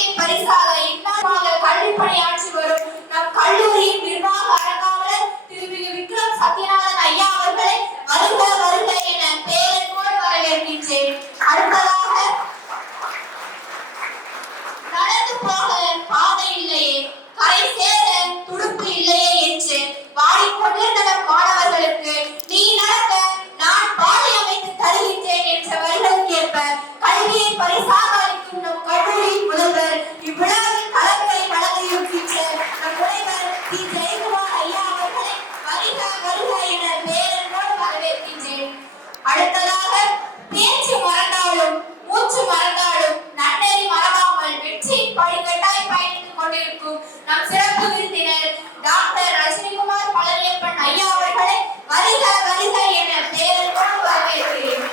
கல்வியின் பரிசாக இந்நாளாக கல்வி பணியாற்றி வரும் நம் கல்லூரியின் நிர்வாக அரங்காவலர் திரு விக்ரம் சத்யநாதன் ஐயா அவர்களை வருக வருக என பேரன்போடு வரவேற்கின்றேன். அடுத்ததாக நடந்து போக பாதை இல்லையே, கரை சேர துடுப்பு இல்லையே என்று வாடிக்கொண்டிருந்த மாணவர்களுக்கு நீ நடக்க நான் பாதை அமைத்து தருகின்றேன் என்ற வரிகளுக்கு ஏற்ப கல்வியை பரிசாக அளிக்கும் நம் கல்லூரி முதல்வர் இவ்விழாவில் கலங்களை வழங்க இருக்கின்ற நம் முனைவர் தி ஜெயக்குமார் ஐயா அவர்களை வருக வருக என பேரன்போடு வரவேற்கின்றேன். அடுத்ததாக பேச்சு மறந்தாலும் மூச்சு மறந்தாலும் நன்னெறி மறவாமல் வெற்றியின் படிக்கட்டாய் பயணித்துக் கொண்டிருக்கும் நம் சிறப்பு விருந்தினர் டாக்டர் ரஜினிகுமார் பழனியப்பன் ஐயா அவர்களை வருக வருக என பேரன்போடு வரவேற்கிறேன்.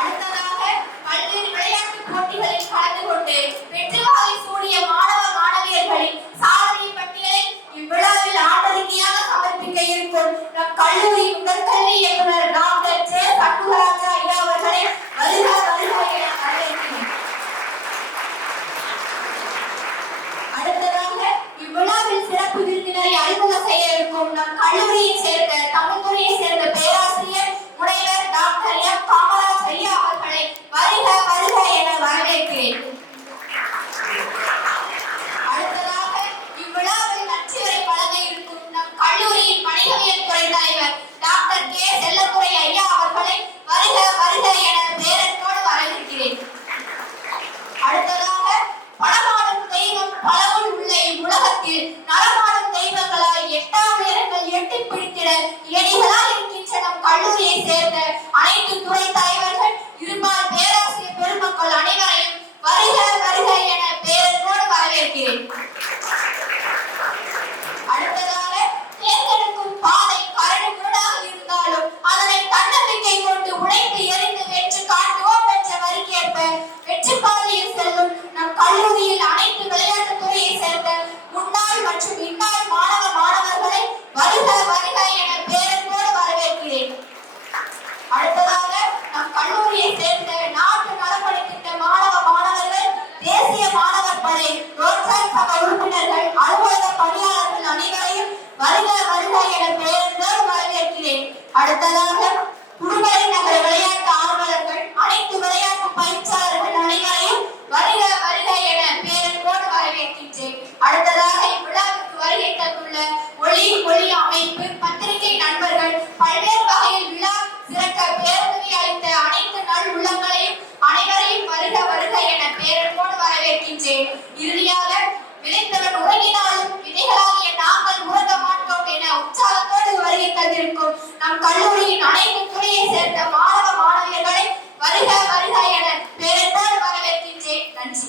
அடுத்ததாக பல்வேறு விளையாட்டுப் போட்டிகளில் கலந்து கொண்டு வெற்றி வாகை சூடிய மாணவ மாணவியர்களின் சாதனை பட்டியலை இவ்விழாவில் ஆண்டறிக்கையாக சமர்ப்பிக்க இருக்கும் நம் கல்லூரி உடற்கல்வி இயக்குனர் டாக்டர் ஜே சண்முகராஜா ஐயா அவர்களை வருக வருக என வரவேற்கிறேன். அடுத்ததாக இவ்விழாவில் சிறப்பு விருந்தினரை அறிமுகம் செய்ய இருக்கும் நம் கல்லூரியை சேர்ந்த தமிழ்துறையை சேர்ந்த பேராசிரியர் முனைவர் டாக்டர் எம் காமராஜ் ஐயா அவர்களை வருக வருக என வரவேற்கிறேன். அடுத்ததாக இவ்விழாவில் நன்றியுரை வழங்க இருக்கும் நம் கல்லூரியின் வணிகவியல் துறை தலைவர் டாக்டர் கே செல்லத்துறை ஐயா அவர்களை வருக வருக என பேரன்போடு வரவேற்கிறேன். அடுத்ததாக பணமாடும் தெய்வம் பலவுள் உள்ள இவ்வுலகத்தில் நலமாடும் தெய்வங்களாய் எட்டாம் உயரங்கள் எட்டி பிடித்திட இயடிகளாய் இருக்கின்ற நம் கல்லூரியை சேர்ந்த அனைத்து துறை தலைவர்கள் இருபால் பேராசிரியர் பெருமக்கள் அனைவரையும் வருக வருக என பேரன்போடு வரவேற்கிறேன். அடுத்ததாக தேர்ந்தெடுக்கும் பாதை கரடு முரடாக இருந்தாலும் அதனை தன்னம்பிக்கை கொண்டு உடைத்து எறிந்து வெற்றி காட்டுவோம் என்ற வரிக்கேற்ப வெற்றி பாதையில் செல்லும் நம் கல்லூரியில் அனைத்து விளையாட்டுத் துறையை சேர்ந்த முன்னாள் மற்றும் இந்நாள் மாணவ மாணவர்களை வருக வருக என பேரன்போடு வரவேற்கிறேன். அடுத்ததாக நம் கல்லூரியை சேர்ந்த நாட்டு நலப்பணி திட்ட மாணவ மாணவர்கள், தேசிய மாணவர் படை, ரோட்டரி சபை உறுப்பினர்கள், அலுவலக பணியாளர்கள் அனைவரையும் வருக வருக என பேரன்போடு வரவேற்கிறேன். அடுத்ததாக குடும்பலை நகர விளையாட்டு ஆர்வலர்கள், அனைத்து விளையாட்டு பயிற்சியாளர்கள் அனைவரையும் வருக வருக என பேரன்போடு வரவேற்கின்றேன். அடுத்ததாக இவ்விழாவிற்கு வருகை தந்துள்ள ஒளி அமைப்பு, பத்திரிகை நண்பர்கள், பல்வேறு வகையில் விழா சிறக்க பேருதவி அளித்த அனைத்து நல் உள்ளங்களையும் அனைவரையும் வருக வருக என பேரன்போடு வரவேற்கின்றேன். இறுதியாக விளைத்தவன் உறங்கினாலும் விதைகளாகிய நாங்கள் உறங்க மாட்டோம் என உற்சாகத்தோடு வருகை தந்திருக்கும் நம் கல்லூரியின் அனைத்து துறையை சேர்ந்த மாணவ மாணவியர்களை வருக வருக என பேரன்போடு வரவேற்கின்றேன். நன்றி.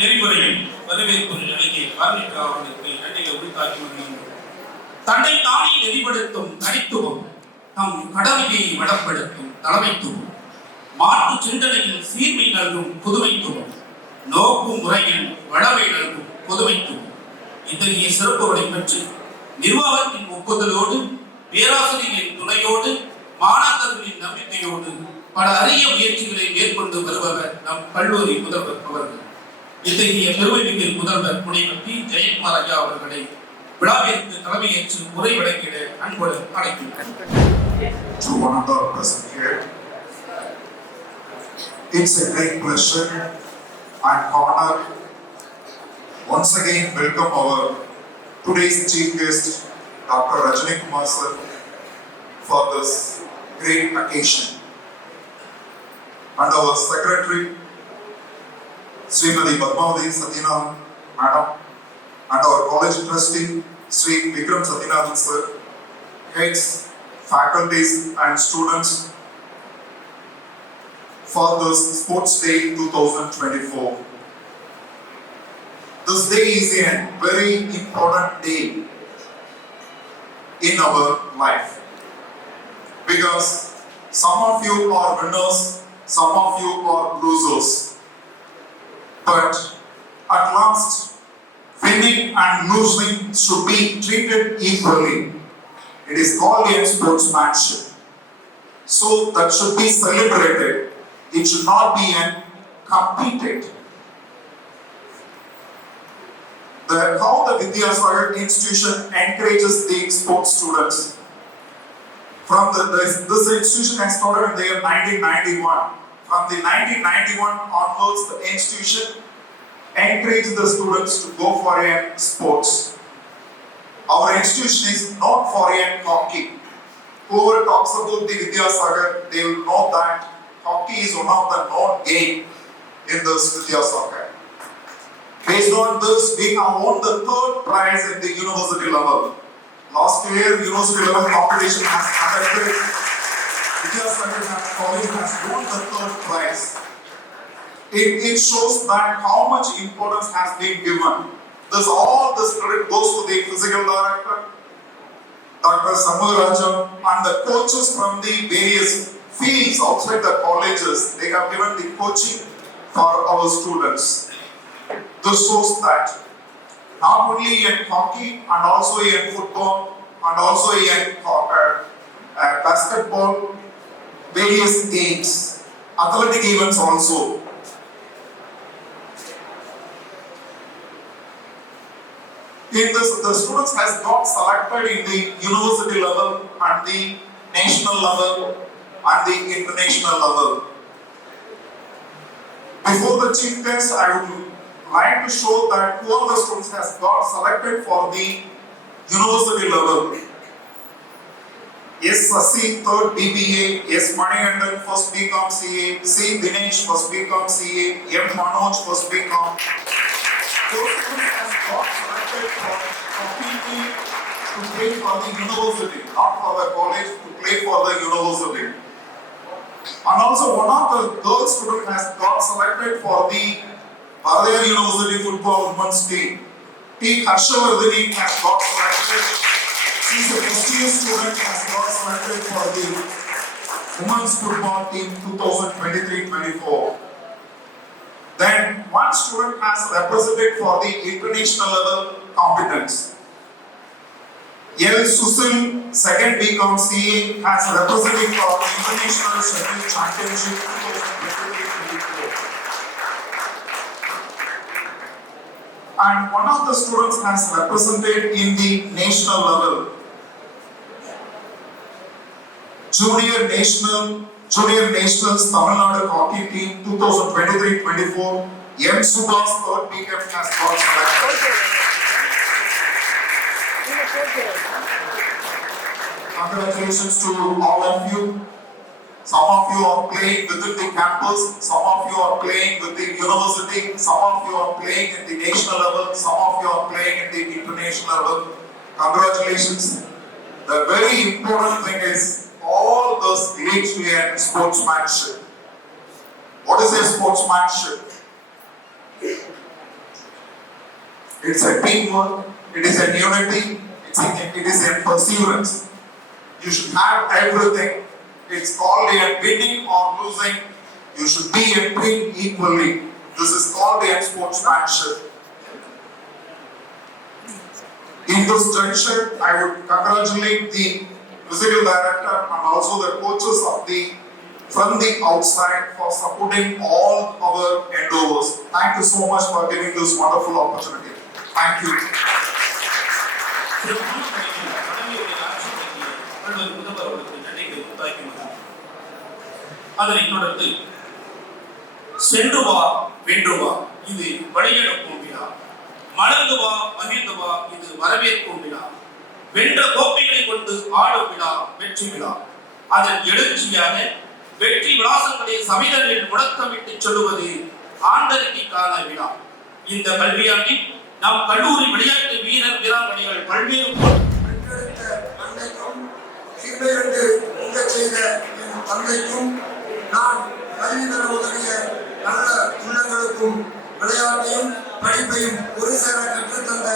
நெறிமுறையில் வரவேற்பு நிலையை வரவேற்க அவர்களுக்கு நன்றியை உரித்தாக்கி வருகின்றோம். தன்னை தானே நெறிப்படுத்தும் தனித்துவம், தம் கடமையை வளப்படுத்தும் தலைமைத்துவம், மாற்று சிந்தனையில் சீர்மை நல்கும் புதுமைத்துவம், நோக்கும் முறையில் வளமை நல்கும் பொதுமைத்துவம், இத்தகைய சிறப்புகளை பெற்று நிர்வாகத்தின் ஒப்புதலோடு, பேராசிரியர்களின் துணையோடு, மாணாக்கர்களின் நம்பிக்கையோடு பல அரிய முயற்சிகளை மேற்கொண்டு வருபவர் நம் கல்லூரி முதல்வர் அவர்கள். இத்தகைய பெருமைமிகு முதல்வர் முனைவர் தி ஜெயக்குமார் ஐயா அவர்களை விழாவிற்கு தலைமையேற்று உரை வழங்கிட அன்போடு அழைக்கின்றேன். It's a great pleasure and honor once again welcome our today's chief guest Dr. Rajinikumar sir for this great occasion, and our secretary Srimati Padmavati Satyanathan Madam, and our college trustee Sri Vikram Satyanathan sir, heads, faculties and students for this Sports Day 2024. This day is a very important day in our life because some of you are winners, some of you are losers. But at last, winning and losing should be treated equally. It is called a sportsmanship. So that should be celebrated. It should not be competed. How the Vidyasagar institution encourages the sports students. This institution has started in the year 1991. From the 1991 onwards, the institution encourages the students to go for sports. Our institution is known for hockey. Whoever talks about the Vidyasagar, they will know that hockey is one of the known game in this Vidyasagar. Based on this, we have won the 3rd prize at the university level. Last year, university level competition has conducted. Vidyasagar College has won the 3rd prize. It shows that how much importance has been given. All this credit goes to the physical director, Dr. Samarajan, and the coaches from the various fields outside the colleges. They have given the coaching for our students. This shows that not only in hockey and also in football and also in basketball, various games, athletic events also. In this, the students has got selected in the university level and the national level and the international level. Before the chief guest, I would like to show that who of the students has got selected for the university level. S. Sasi, 3rd BBA, S. Manigandan, 1st BCom CA, C. Dinesh, 1st BCom CA, M. Manoj, 1st BCom. Those students has got selected for completely to play for the university, not for the college, to play for the university. And also one of the girl students has got selected for the Bardea University football women's team. T. Harshavardhani has got selected. She is a prestigious student, has got selected for the women's football team 2023-24. Then one student has represented for the international level competence. L. Susil, 2nd BCom CA, has represented for International Shuttle Championship 2023-24. And one of the students has represented in the national level. Junior Nationals Tamil Nadu Hockey Team 2023-24. M. Subhas, 3rd BCom, has got selected. Congratulations to all of you. Some of you are playing within the campus, some of you are playing with the university, some of you are playing at the national level, some of you are playing at the international level. Congratulations. The very important thing is all this leads to a sportsmanship. What is a sportsmanship? It's a teamwork, it is a unity, it is a perseverance. You should have everything. It's called a winning or losing. You should be a win equally. This is called a sportsmanship. In this junction, I would congratulate the physical director and also the coaches from the outside for supporting all our endeavors. Thank you so much for giving this wonderful opportunity. Thank you. அதனைத் தொடர்ந்து சென்று வா வென்று வா இது வழியெடுக்கும் விழா, மலர்ந்து வா மகிழ்ந்து வா இது வரவேற்கும் விழா, வென்ற கோப்பைகளை கொண்டு ஆடும் விழா வெற்றி விழா. அதன் எழுச்சியாக வெற்றி விலாசங்களை சபைகளில் முழக்கமிட்டு சொல்லுவது ஆண்டறிக்கைக்கான விழா. இந்த கல்வியாண்டில் நம் கல்லூரி விளையாட்டு வீரர் வீராங்கனைகள் பல்வேறு தந்தைக்கும் நான் கல்வி தர உதவிய நல்ல உள்ளங்களுக்கும் விளையாட்டையும் படிப்பையும் ஒரு சேர கற்றுத்தந்த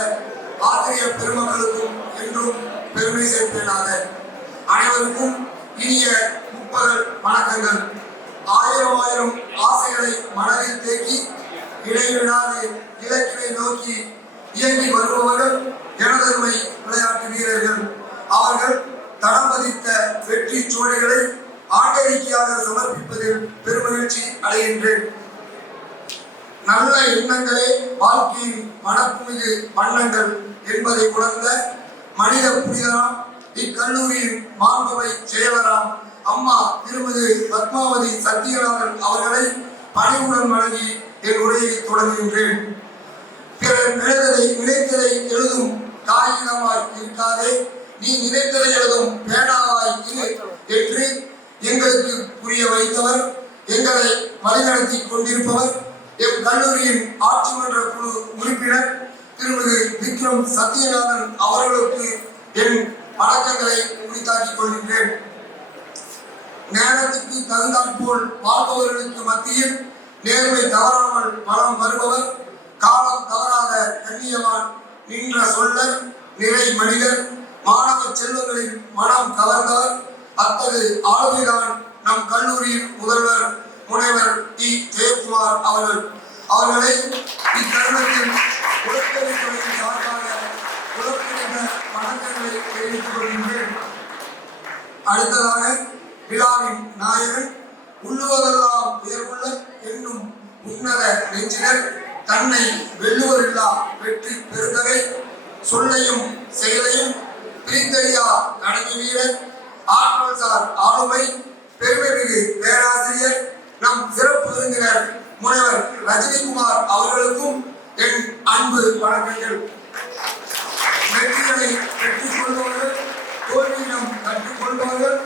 ஆசிரியர் பெருமக்களுக்கும் என்றும் பெருமை சேர்ப்பேனாக. அனைவருக்கும் இனிய முற்பகல் வணக்கங்கள். ஆயிரம் ஆசைகளை மனதில் தேக்கி இடைவிடாது இலக்கினை நோக்கி இயங்கி வருபவர்கள் எனதருமை விளையாட்டு வீரர்கள். அவர்கள் தடம் பதித்த வெற்றி சுவடுகளை ஆண்டறிக்கையாக சமர்ப்பிப்பதில் பெருமகிழ்ச்சி அடைகின்றேன். நல்ல எண்ணங்களே வாழ்க்கையின் மனப்புமிகு வண்ணங்கள் என்பதை உணர்ந்த மனித புனிதராம் இக்கல்லூரியின் மாண்புமை செயலராம் அம்மா திருமதி பத்மாவதி சத்யநாதன் அவர்களை பணிவுடன் வழங்கி என் உரையை தொடங்குகின்றேன். பிறர் நினைத்ததை எழுதும் காகிதமாய் இருக்காதே, நீ நினைத்ததை எழுதும் பேனாவாய் இரு என்று எங்களுக்கு புரிய வைத்தவர், எங்களை வழிநடத்தி கொண்டிருப்பவர் எம் கல்லூரியின் ஆட்சி மன்ற குழு உறுப்பினர் திருமதி விக்ரம் சத்யநாதன் அவர்களுக்கு என் வணக்கங்களை உரித்தாக்கிக் கொள்கின்றேன். நேரத்துக்கு தகுந்தாற்போல் வாழ்பவர்களுக்கு மத்தியில் நேர்மை தவறாமல் வளம் வருபவர், காலம் தவறாத கண்ணியவான், நின்ற சொல்லர், நிறை மனிதர், மாணவ செல்வங்களின் மனம் கவர்ந்தவர். அத்தகு ஆளுமைதான் நம் கல்லூரியின் முதல்வர் முனைவர் டி. ஜெயக்குமார் அவர்களை இத்தருணத்தில் உலகத்துறையின் சார்பாக உலகத்தின வணக்கங்களை தெரிவித்துக் கொள்கின்றேன். அடுத்ததாக விழாவின் நாயகன், உள்ளுவதெல்லாம் உயர்வுள்ள என்னும் உன்னத நெஞ்சினர், தன்னை வெல்லுவரில்லா வெற்றி பெருந்தகை, சொல்லையும் செயலையும் பிரித்தறியா கடமை வீரர், ஆற்றல் சார் ஆளுமை, பெருமைமிகு பேராசிரியர், நம் சிறப்பு விருந்தினர் முனைவர் ரஜினிகுமார் அவர்களுக்கும் என் அன்பு வணக்கங்கள். வெற்றிகளை பெற்றுக் கொள்பவர்கள், தோல்வியிடம் கற்றுக்கொள்பவர்கள்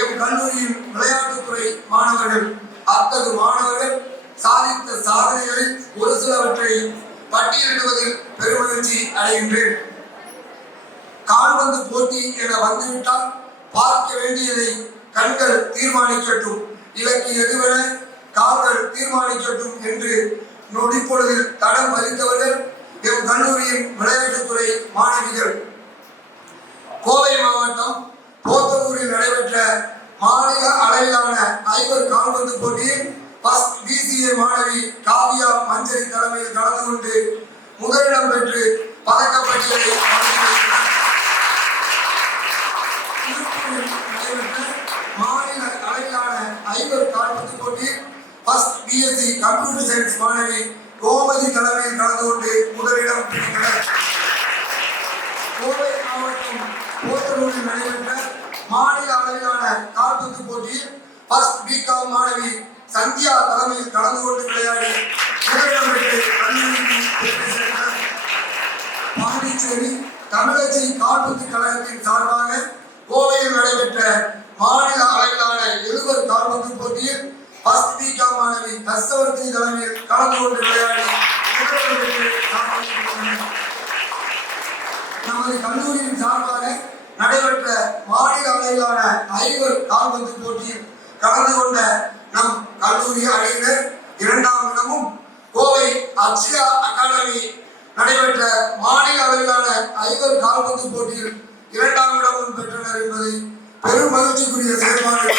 எம் கல்லூரியின் விளையாட்டுத்துறை மாணவர்கள். அத்தகு மாணவர்கள் சாதித்த சாதனைகளில் ஒரு சிலவற்றை பட்டியலிடுவதில் பெருமகிழ்ச்சி அடைகின்றேன். கால்பந்து போட்டி என வந்துவிட்டால் பார்க்க வேண்டியதை கண்கள் தீர்மானிக்கட்டும், இலக்கு எதுவென கால்கள் தீர்மானிக்கட்டும் என்று நொடிப்பொழுதில் தடம் பதித்தவர்கள் எம் கல்லூரியின் விளையாட்டுத்துறை மாணவிகள். கோவை மாவட்டம் போத்தனூரில் நடைபெற்ற மாநில அளவிலான ஐவர் கால்பந்து போட்டியில் ஃபர்ஸ்ட் BCA மாணவி காவியா மஞ்சரி தலைமையில் கலந்து கொண்டு முதலிடம் பெற்று பதக்கப்பட்டியலை மாநில அளவிலான ஐவர் கால்பந்து போட்டியில் ஃபர்ஸ்ட் BSc கம்ப்யூட்டர் சயின்ஸ் மாணவி கோமதி தலைமையில் கலந்து கொண்டு முதலிடம் பிடித்தனர். கோவை மாவட்டம் போத்தனூரில் நடைபெற்ற மாநில அளவிலான கால்பந்து போட்டியில் ஃபர்ஸ்ட் BCom மாணவி சந்தியா தலைமையில் கலந்து கொண்டு விளையாடி முதலிடம் பெற்று கல்லூரிக்கு பெற்று சேர்ந்தார். பாண்டிச்சேரி தமிழச்சி கால்பந்து கழகத்தின் சார்பாக கோவையில் நடைபெற்ற மாநில அளவிலான 70 கால்பந்து போட்டியில் ஃபர்ஸ்ட் BCom மாணவி தசவர்த்தி தலைமையில் கலந்து கொண்டு விளையாடி முதலிடம் பெற்று நமது கல்லூரியின் சார்பாக நடைபெற்ற மாநில அளவிலான ஐவர் கால்பந்து போட்டியில் கலந்து கொண்ட நம் கல்லூரி அணியினர் 2ஆம் இடமும், கோவை அக்ஷயா அகாடமி நடைபெற்ற மாநில அளவிலான ஐவர் கால்பந்து போட்டியில் 2ஆம் இடமும் பெற்றனர் என்பதை பெரும் மகிழ்ச்சிக்குரிய செயல்பாடு.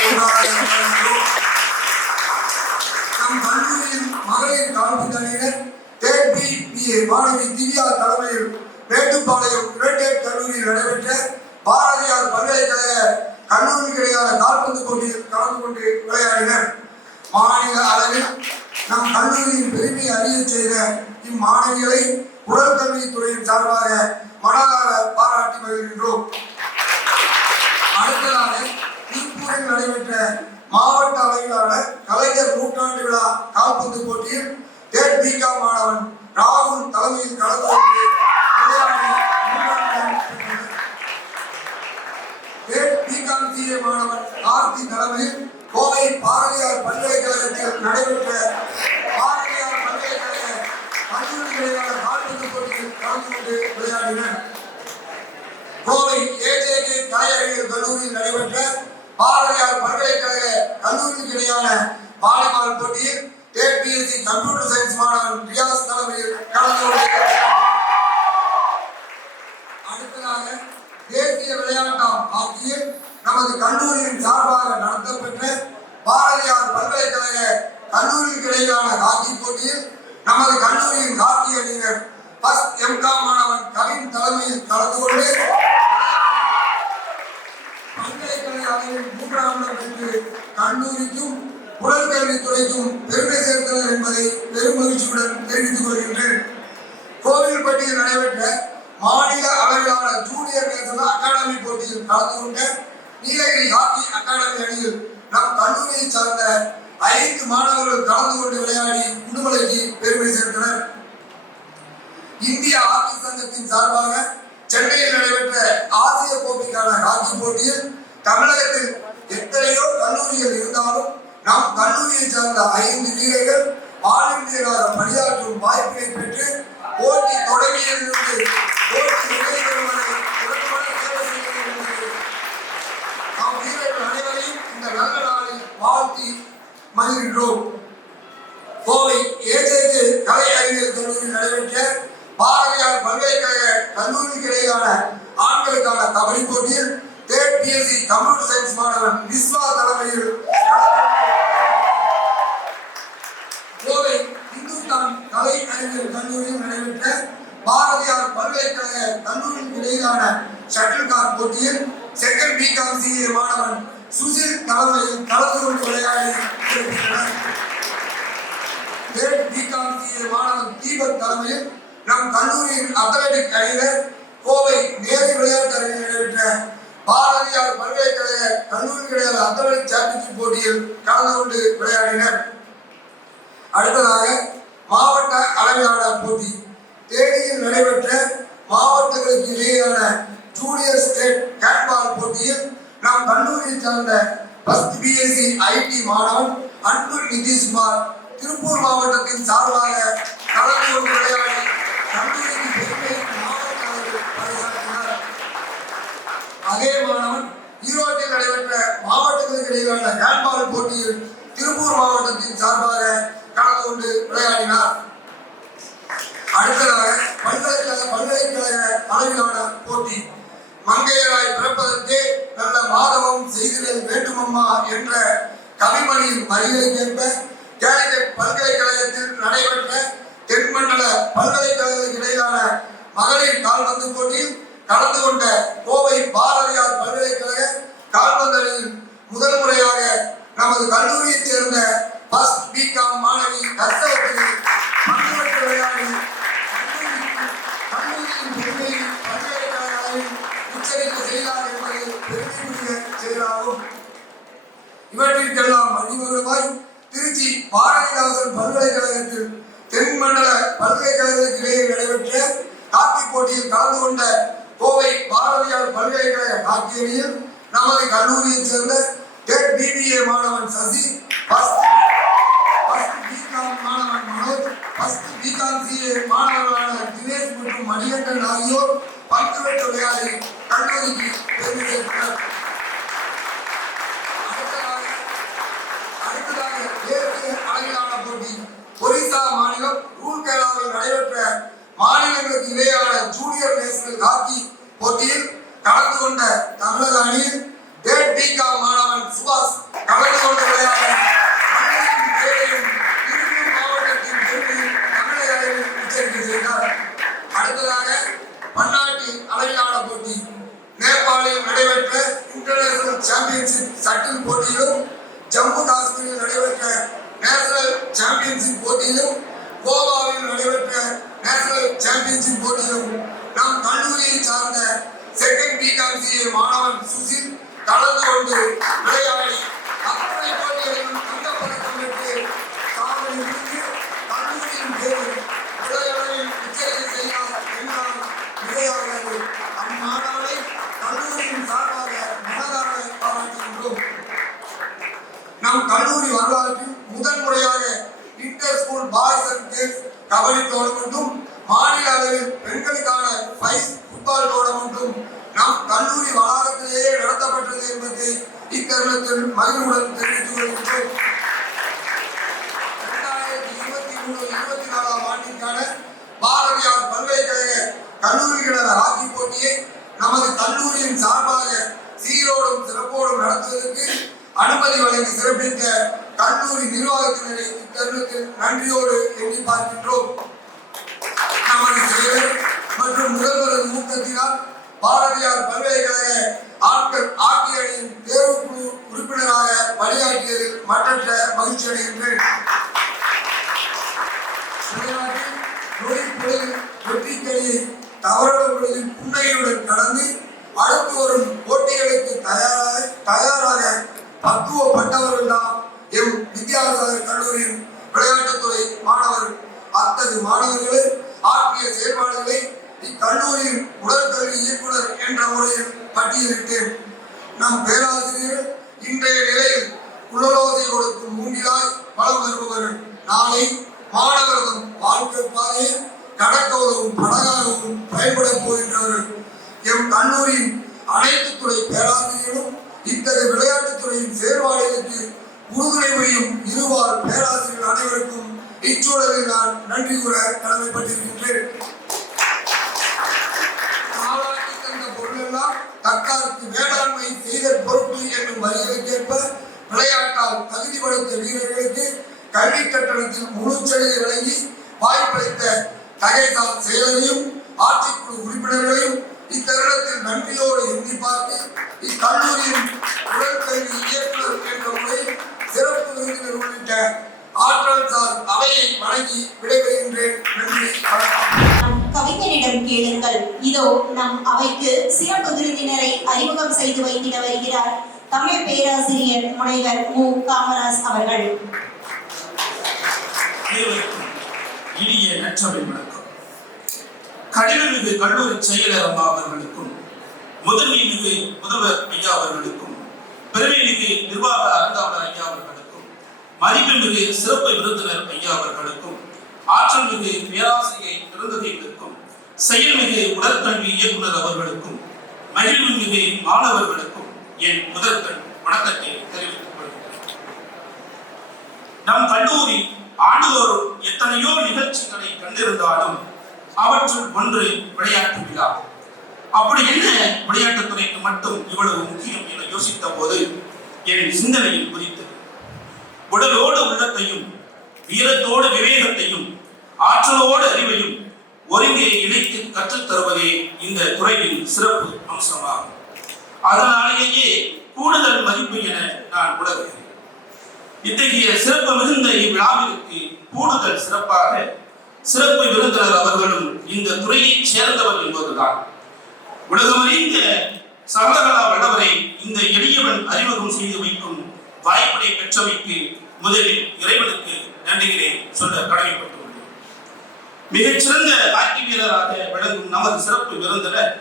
நம் கல்லூரியின் மகளிர் கால்பந்து அணியினர் தேர்ட் BA மாணவி திவ்யா தலைமையில் மேட்டுப்பாளையம் யுனைடெட் கல்லூரியில் நடைபெற்ற பாரதியார் பல்கலைக்கழக கல்லூரிகளுக்கான கால்பந்து போட்டியில் கலந்து கொண்டு விளையாடினர். மாநில அளவில் நம் கல்லூரியின் பெருமையை அறிய செய்த இம்மாணவிகளை உடற்கல்வித்துறையின் சார்பாக மனதார பாராட்டி வருகின்றோம். அடுத்ததாக திருப்பூரில் நடைபெற்ற மாவட்ட அளவிலான கலைஞர் நூற்றாண்டு விழா கால்பந்து போட்டியில் தேர்ட் BCom மாணவன் ராகுல் தலைமையில் கலந்து கொண்டு விளையாடி தேர்ட் BCom CA மாணவன் கார்த்தி தலைமையில் கோவை பாரதியார் பல்கலைக்கழகத்தில் நடைபெற்ற பாரதியார் பல்கலைக்கழக கல்லூரிகளுக்கான கால்பந்து போட்டியில் கலந்து கொண்டு விளையாடினர். கோவை AJK கலை அறிவியல் கல்லூரியில் நடைபெற்ற பாரதியார் பல்கலைக்கழக கல்லூரிகளுக்கான வாலிபால் போட்டியில் தேர்ட் BSc கம்ப்யூட்டர் சயின்ஸ் மாணவன் ரியாஸ் தலைமையில் கலந்து கொண்டு அடுத்ததாக தேசிய விளையாட்டாம் ஹாக்கியில் நமது கல்லூரியின் சார்பாக நடத்தப்பெற்ற பாரதியார் பல்கலைக்கழக கல்லூரிகளுக்கான ஹாக்கி போட்டியில் நமது கல்லூரியின் ஹாக்கி அணியினர் ஃபர்ஸ்ட் MCom மாணவன் கவின் தலைமையில் கலந்து கொண்டு பல்கலைக்கழக பல்கலைக்கழக அளவில் 3ஆம் இடம் பெற்று கல்லூரிக்கும் உடற்கல்வித்துறைக்கும் பெருமை சேர்த்தனர் என்பதை பெரும் மகிழ்ச்சியுடன் தெரிவித்துக் கொள்கின்றேன். கோவில்பட்டியில் நடைபெற்ற மாநில அளவிலான ஜூனியர் நேஷனல் அகாடமி போட்டியில் கலந்து கொண்ட நீலகிரி ஹாக்கி அகாடமி அணியில் நம் கல்லூரியை சார்ந்த 5 மாணவர்கள் கலந்து கொண்டு விளையாடி உடுமலைக்கு பெருமை சேர்த்தனர். இந்திய ஹாக்கி சங்கத்தின் சார்பாக சென்னையில் நடைபெற்ற ஆசிய கோப்பைக்கான ஹாக்கி போட்டியில் தமிழகத்தில் எத்தனையோ கல்லூரிகள் இருந்தாலும் நம் கல்லூரியை சார்ந்த 5 வீரர்கள் ஆல் இந்தியராக பணியாற்றும் வாய்ப்பினை பெற்று போட்டி தொடங்கியதிலிருந்து போட்டி நிறைவேறும் வரை சிறப்பான சேவை செய்ய வேண்டும் என்று நாம் வீரர்கள் அனைவரையும் இந்த நல்ல நாளில் வாழ்த்தி மகிழ்கின்றோம். கோவை ஏஜேஜே கலை அறிவியல் கல்லூரியில் நடைபெற்ற பாரதியார் பல்கலைக்கழக கல்லூரிக்கு இடையிலான ஆண்களுக்கான கபடி போட்டியில் தேர்ட் பிஎஸ்சி கம்ப்யூட்டர் சயின்ஸ் மாணவன் விஸ்வா தலைமையில் கோவை இந்துஸ்தான் கலை அறிவியல் கல்லூரியில் நடைபெற்ற பாரதியார் பல்கலைக்கழக கல்லூரிக்கு இடையிலான ஷட்டில் கார்க் போட்டியில் செகண்ட் பிகாம் சிஏ மாணவன் சுசில் தலைமையில் கலந்து கொண்டு விளையாடி சிறப்பித்தனர். தேர்ட் பிகாம் சிஏ மாணவன் தீபக் தலைமையில் நம் கல்லூரியின் அத்லெட்டிக் அணியினர் கோவை நேரு விளையாட்டு அரங்கில் நடைபெற்ற பாரதியார் பல்கலைக்கழக கல்லூரிக்கு இடையிலான அத்லெட்டிக் சாம்பியன்ஷிப் போட்டியில் கலந்து கொண்டு விளையாடினர். அடுத்ததாக மாவட்ட அளவிலான போட்டி தேனியில் நடைபெற்ற மாவட்டங்களுக்கு இடையேயான ஜூனியர் ஸ்டேட் ஹேண்ட்பால் போட்டியில் நம் கல்லூரியை சார்ந்த ஃபர்ஸ்ட் பிஎஸ்சி ஐடி மாணவன் அன்பு நிதிஷ்குமார் திருப்பூர் மாவட்டத்தின் சார்பாக கலந்து கொண்டு விளையாடி கல்லூரிக்கு பெருமை மாவட்ட அளவில் பறைசாற்றினார். அதே மாணவன் ஈரோட்டில் நடைபெற்ற மாவட்டங்களுக்கு இடையிலான ஹேண்ட்பால் போட்டியில் திருப்பூர் மாவட்டத்தின் சார்பாக கலந்து கொண்டு விளையாடினார். அடுத்ததாக பல்கலைக்கழக அளவிலான போட்டி மங்கையராய் பிறப்பதற்கு நல்ல மாதவம் செய்திடல் வேண்டுமம்மா என்ற கவிமணியின் வரிகளுக்கேற்ப கேலிக்கட் பல்கலைக்கழகத்தில் நடைபெற்ற தென்மண்டல பல்கலைக்கழகங்களுக்கு இடையிலான மகளிர் கால்பந்து போட்டியில் கலந்து கொண்ட கோவை பாரதியார் பல்கலைக்கழக கால்பந்து அணியில் முதல் முறையாக நமது கல்லூரியைச் சேர்ந்த ஃபர்ஸ்ட் பிகாம் மாணவி ஹர்ஷவர்தனி பங்கேற்று விளையாடி கல்லூரியின் பெருமையை பல்கலைக்கழக அளவில் உச்சரிக்க செய்தார் என்பது பெருமைக்குரிய செயலாகும். இவற்றிற்கெல்லாம் அணிவகுப்பாய் திருச்சி பாரதிதாசன் பல்கலைக்கழகத்தில் தென்மண்டல பல்கலைக்கழகங்களுக்கு இடையே நடைபெற்ற ஹாக்கி போட்டியில் கலந்து கொண்ட கோவை பாரதியார் பல்கலைக்கழக ஹாக்கி அணியில் நமது கல்லூரியைச் சேர்ந்த தேர்ட் பிபிஏ மாணவன் சசி, ஃபர்ஸ்ட் பிகாம் மாணவன் மனோஜ், ஃபர்ஸ்ட் பிகாம் சிஏ மாணவர்களான தினேஷ் மற்றும் மணிகண்டன் ஆகியோர் பங்கு பெற்று விளையாடி கல்லூரிக்கு பெருமை சேர்த்தனர். அடுத்ததாக தேசிய அளவிலான போட்டி ஒரிசா மாநிலம் ரூர்கேலாவில் நடைபெற்ற மாநிலங்களுக்கு இடையேயான ஜூனியர் நேஷனல் ஹாக்கி போட்டியில் கலந்து கொண்ட தமிழக அணியில் தேர்ட் பிகாம் மாணவன் சுபாஷ் கலந்து கொண்டு விளையாடி திருப்பூர் மாவட்டத்தின் பெருமையில் தமிழக அளவில் உச்சரிக்கை செய்தார். அடுத்ததாக பன்னாட்டு அளவிலான போட்டி நேபாளில் நடைபெற்ற இன்டர்நேஷனல் சாம்பியன்ஷிப் ஷட்டில் போட்டியிலும் ஜம்மு காஷ்மீரில் நடைபெற்ற நேஷனல் சாம்பியன்ஷிப் போட்டியிலும் கோவாவில் நடைபெற்ற நேஷனல் சாம்பியன்ஷிப் போட்டியிலும் நம் கல்லூரியை சார்ந்த செகண்ட் பிகாம் சிஏ மாணவன் சுசில் கலந்து கொண்டு விளையாடி அத்தனை போட்டிகளிலும் தங்கப்பதக்கம் பெற்று சாதனை புரிந்து கல்லூரியின் பேரில் உலகளவில் உச்சரிக்கை செய்தார் என்றால் மிகையாகாது. அம்மாணவனை கல்லூரியின் சார்பாக மனதார பாராட்டுகின்றோம். நம் கல்லூரி வரலாற்றில் முதல் முறையாக inter school boys and girls kabaddi டோர்னமெண்ட்டும் மாநில அளவில் பெண்களுக்கான ஃபைஸ் ஃபுட்பால் டோர்னமெண்ட்டும் நம் கல்லூரி வளாகத்திலேயே நடத்தப்பட்டது என்பதை இத்தருணத்தில் மகிழ்வுடன் தெரிவித்துக் கொள்கின்றோம். 2023-24 ஆண்டிற்கான பாரதியார் பல்கலைக்கழக கல்லூரிகள ஹாக்கி போட்டியை நமது கல்லூரியின் சார்பாக சீரோடும் சிறப்போடும் நடத்துவதற்கு அனுமதி வழங்கி சிறப்பித்த கல்லூரி நிர்வாகத்தினரை இத்தருணத்தில் நன்றியோடு எண்ணி பார்க்கின்றோம். நமது செயலர் மற்றும் முதல்வரது ஊக்கத்தினால் பாரதியார் பல்கலைக்கழக ஆட்சி அணியின் தேர்வுக்குழு உறுப்பினராக பணியாற்றியதில் மற்றற்ற மகிழ்ச்சி அடைகின்றேன். வெற்றிக்கணியை தவறும் பொழுதில் புன்னையுடன் கடந்து அடுத்து வரும் போட்டிகளுக்கு தயாராக பக்குவப்பட்டவர்கள்தான் எம் வித்யாசாகர் கல்லூரியின் விளையாட்டுத்துறை மாணவர்கள். அத்தகைய மாணவர்களை ஆற்றிய செயல்பாடுகளை இக்கல்லூரியின் உடற்கல்வி இயக்குனர் என்ற முறையில் பட்டியலிட்டேன். நம் பேராசிரியர்கள் இன்றைய நிலையில் குழலோசை கொடுக்கும் மூங்கிலாய் வளம் வருபவர்கள் நாளை மாணவர்களும் வாழ்க்கை பாதையை கடக்க உதவும் படகாகவும் பயன்பட போகின்றவர்கள். எம் கல்லூரியின் அனைத்து துறை பேராசிரியர்களும் இத்தகைய விளையாட்டுத்துறையின் செயல்பாடுகளுக்கு உறுதுணை புரியும் இருவார் பேராசிரியர்கள் அனைவருக்கும் இச்சூழலில் நான் நன்றி கூற கடமைப்பட்டிருக்கின்றேன். நாளாக்கி தந்த பொருளெல்லாம் தற்காலத்து வேளாண்மை செய்தல் பொறுப்பு என்னும் வரிகளுக்கேற்ப விளையாட்டால் தகுதி படைத்த வீரர்களுக்கு கல்வி கட்டணத்தில் முழு சலுகை வழங்கி வாய்ப்பளித்த தகைசால் செயலரையும் ஆட்சிக்குழு உறுப்பினர்களையும் இத்தருணத்தில் நன்றியோடு எண்ணி பார்த்து இக்கல்லூரியின் உடற்கல்வி இயக்குனர் என்ற முறையில் சிறப்பு விருந்தினர் உள்ளிட்ட ஆற்றல் சார் அவையை வழங்கி விடைபெறுகின்றேன். நன்றி, வணக்கம். கவிஞரிடம் கேளுங்கள். இதோ நம் அவைக்கு சிறப்பு விருந்தினரை அறிமுகம் செய்து வைத்திட வருகிறார் தமிழ் பேராசிரியர் முனைவர் மு. காமராஜ் அவர்கள். இனிய நற்றமிழ் வணக்கம். கடினமிகு கல்லூரி செயலர் அம்மா அவர்களுக்கும், முதன்மை மிகு முதல்வர் ஐயா அவர்களுக்கும், பெருமை மிகு நிர்வாக அறங்காவலர் ஐயா அவர்களுக்கும், மதிப்புமிகு சிறப்பு விருந்தினர் ஐயா அவர்களுக்கும், ஆற்றல் மிகு பேராசிரியை பெருந்தகைகளுக்கும், செயல்மிகு உடற்கல்வி இயக்குனர் அவர்களுக்கும், மகிழ்வு மிகு மாணவர்களுக்கும் என் முதற்கண் வணக்கத்தை தெரிவித்துக் கொள்கிறேன். நம் கல்லூரி ஆண்டுதோறும் எத்தனையோ நிகழ்ச்சிகளை கண்டிருந்தாலும் அவற்றுள் ஒன்று விளையாட்டு விழா. அப்படி என்ன விளையாட்டுத்துறைக்கு மட்டும் இவ்வளவு முக்கியம் என யோசித்த போது என் சிந்தனையில் குறித்தது. உடலோடு உள்ளத்தையும் வீரத்தோடு விவேகத்தையும் ஆற்றலோடு அறிவையும் ஒருங்கே இணைத்து கற்றுத் தருவதே இந்த துறையின் சிறப்பு அம்சமாகும். அதனாலேயே கூடுதல் மதிப்பு என நான் உணர்கிறேன். இத்தகைய சிறப்பு மிகுந்த இவ்விழாவிற்கு கூடுதல் சிறப்பாக சிறப்பு விருந்தினர் அவர்களும் இந்த துறையை சேர்ந்தவர் என்பதுதான். உலகமறிந்த சகலகலா வல்லவரை இந்த எளியவன் அறிமுகம் செய்து வைக்கும் வாய்ப்பினை பெற்றவைக்கு முதலில் இறைவனுக்கு நன்றிகளை சொல்ல கடமைப்பட்டுள்ளேன். மிகச்சிறந்த ஹாக்கி வீரராக விளங்கும் நமது சிறப்பு விருந்தினர்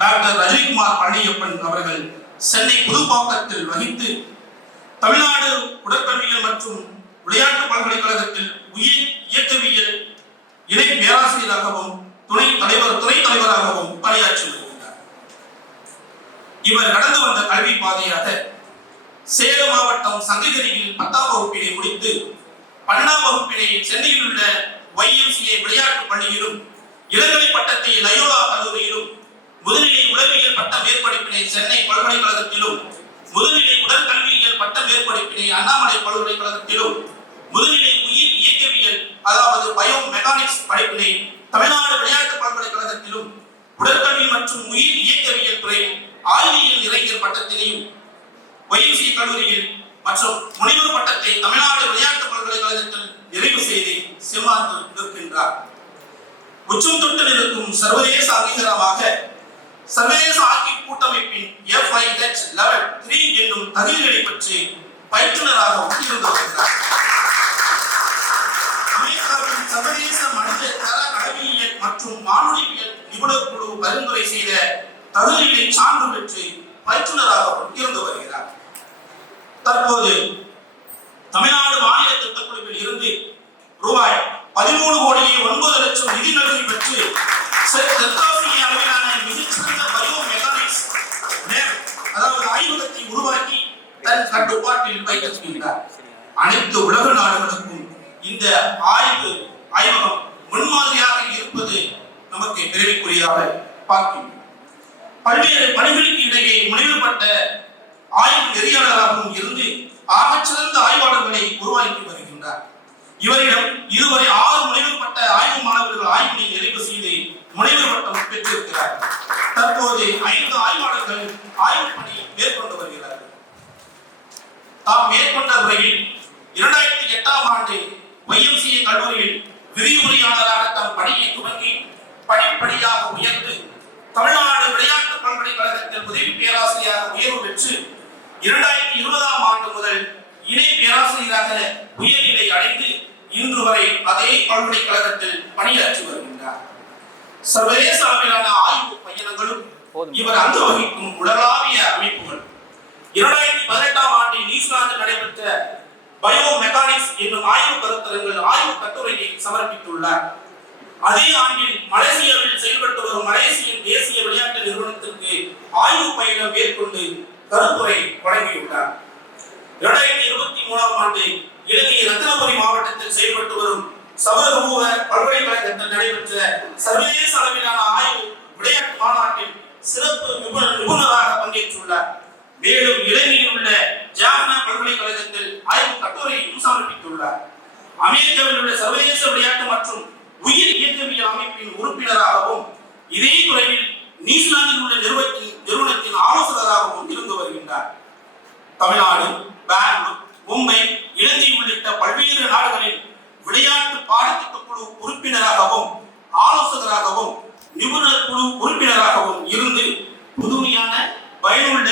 டாக்டர் ரஜினிகுமார் பழனியப்பன் அவர்கள் சென்னை புதுப்பாக்கத்தில் வகித்து தமிழ்நாடு உடற்கல்வியல் மற்றும் விளையாட்டு பல்கலைக்கழகத்தில் உயிர் இயக்கவியல் இணை பேராசிரியராகவும் துணை தலைவராகவும் பணியாற்றி வருகிறார். இவர் கடந்து வந்த கல்வி பாதையாக சேலம் மாவட்டம் சங்ககிரியில் 10ஆம் வகுப்பினை முடித்து 12ஆம் வகுப்பினை சென்னையில் உள்ள YMCA விளையாட்டு பள்ளியிலும் இளங்கலை பட்டத்தை லயோலா கல்லூரியிலும் முதுநிலை உளவியல் பட்ட மேற்படிப்பினை சென்னை பல்கலைக்கழகத்திலும் முதுநிலை உடற்கல்வியியல் பட்ட மேற்படிப்பினை அண்ணாமலை பல்கலைக்கழகத்திலும் முதுநிலை உயிர் இயக்கவியல் அதாவது பயோ மெக்கானிக்ஸ் படிப்பினை தமிழ்நாடு விளையாட்டு பல்கலைக்கழகத்திலும் உடற்கல்வி மற்றும் உயிர் இயக்கவியல் துறையில் ஆய்வியல் இளைஞர் பட்டத்தினையும் YMCA கல்லூரியில் மற்றும் முனைவர் பட்டத்தை தமிழ்நாடு விளையாட்டு பல்கலைக்கழகத்தில் நிறைவு செய்து சிமாந்து நிற்கின்றார். உச்சம் தொட்டு நிற்கும் சர்வதேச அங்கீகாரமாக சர்வதேச ஹாக்கி கூட்டமைப்பின் FIH லெவல் 3 என்னும் தகுதிகளை பற்றி பயிற்றுனராக இருந்து வருகிறார். அமெரிக்காவின் சர்வதேச மனித தர அளவியல் மற்றும் வானொலியியல் நிபுணர் குழு பரிந்துரை செய்த தகுதிகளை சான்று பெற்று பயிற்றுனராக இருந்து வருகிறார். தற்போது தமிழ்நாடு மாநில திட்டக்குழுவில் இருந்து ரூபாய் 13,09,00,000 நிதி நல்கி பெற்று தெற்காசிய அளவிலான மிகச்சிறந்த பயோ மெக்கானிக்ஸ் அதாவது ஆய்வகத்தை உருவாக்கி தன் கட்டுப்பாட்டில் வைத்திருக்கின்றார். அனைத்து உலக நாடுகளுக்கும் இந்த ஆய்வகம் முன்மாதிரியாக இருப்பது நமக்கு பெருமைக்குரியதாக பார்க்கின்றோம். பல்வேறு பணிகளுக்கு இடையே முனைவர் பட்ட ஆய்வு நெறியாளராகவும் இருந்து ஆகச்சிறந்த ஆய்வாளர்களை உருவாக்கி வருகின்றார். இவரிடம் இதுவரை 6 முனைவர் பட்ட ஆய்வு மாணவர்கள் ஆய்வினை நிறைவு செய்து முனைவர் பட்டம் பெற்றிருக்கிறார். தற்போது 5 ஆய்வாளர்கள் ஆய்வு பணி மேற்கொண்டு வருகிறார்கள். தாம் மேற்கொண்ட துறையில் 2008ஆம் ஆண்டு YMCA கல்லூரியில் விரிவுரையாளராக தம் பணியை துவங்கி படிப்படியாக உயர்ந்து தமிழ்நாடு விளையாட்டு பல்கலைக்கழகத்தில் உதவி பேராசிரியராக உயர்வு பெற்று 2020ஆம் ஆண்டு முதல் இணை பேராசிரியராக உயர்நிலை அடைந்து இன்று வரை அதே பல்கலைக்கழகத்தில் பணியாற்றி வருகின்றார். சர்வதேச அளவிலான ஆய்வு பயணங்களும் இவர் அங்கு வகிக்கும் உலகளாவிய அமைப்புகள் 2018ஆம் ஆண்டில் நியூசிலாந்தில் நடைபெற்ற பயோ மெக்கானிக்ஸ் என்னும் ஆய்வு கருத்தரங்கில் ஆய்வு கட்டுரையை சமர்ப்பித்துள்ளார். அதே ஆண்டில் மலேசியாவில் செயல்பட்டு வரும் மலேசியன் தேசிய விளையாட்டு நிறுவனத்திற்கு ஆய்வு பயணம் மேற்கொண்டு கருத்துரை வழங்கியுள்ளார். 2023ஆம் ஆண்டு இலங்கை ரத்தினபுரி மாவட்டத்தில் செயல்பட்டு வரும் சமூக பல்கலைக்கழகத்தில் நடைபெற்ற சர்வதேச அளவிலான ஆய்வு விளையாட்டு மாநாட்டில் சிறப்பு நிபுணராக பங்கேற்றுள்ளார். மேலும் இலங்கையில் உள்ள ஜாஃப்னா பல்கலைக்கழகத்தில் ஆய்வு கட்டுரையையும் சமர்ப்பித்துள்ளார். அமெரிக்காவில் உள்ள சர்வதேச விளையாட்டு மற்றும் உயிர் இயக்கவியல் அமைப்பின் உறுப்பினராகவும் இதே துறையில் நியூசிலாந்தில் உள்ள நிறுவனத்தின் ஆலோசகராகவும் இருந்து வருகின்றார். தமிழ்நாடு, பெங்களூர், மும்பை, இலங்கை உள்ளிட்ட பல்வேறு நாடுகளில் விளையாட்டு பாடத்திட்ட குழு உறுப்பினராகவும் ஆலோசகராகவும் நிபுணர் குழு உறுப்பினராகவும் இருந்து புதுமையான பயனுள்ள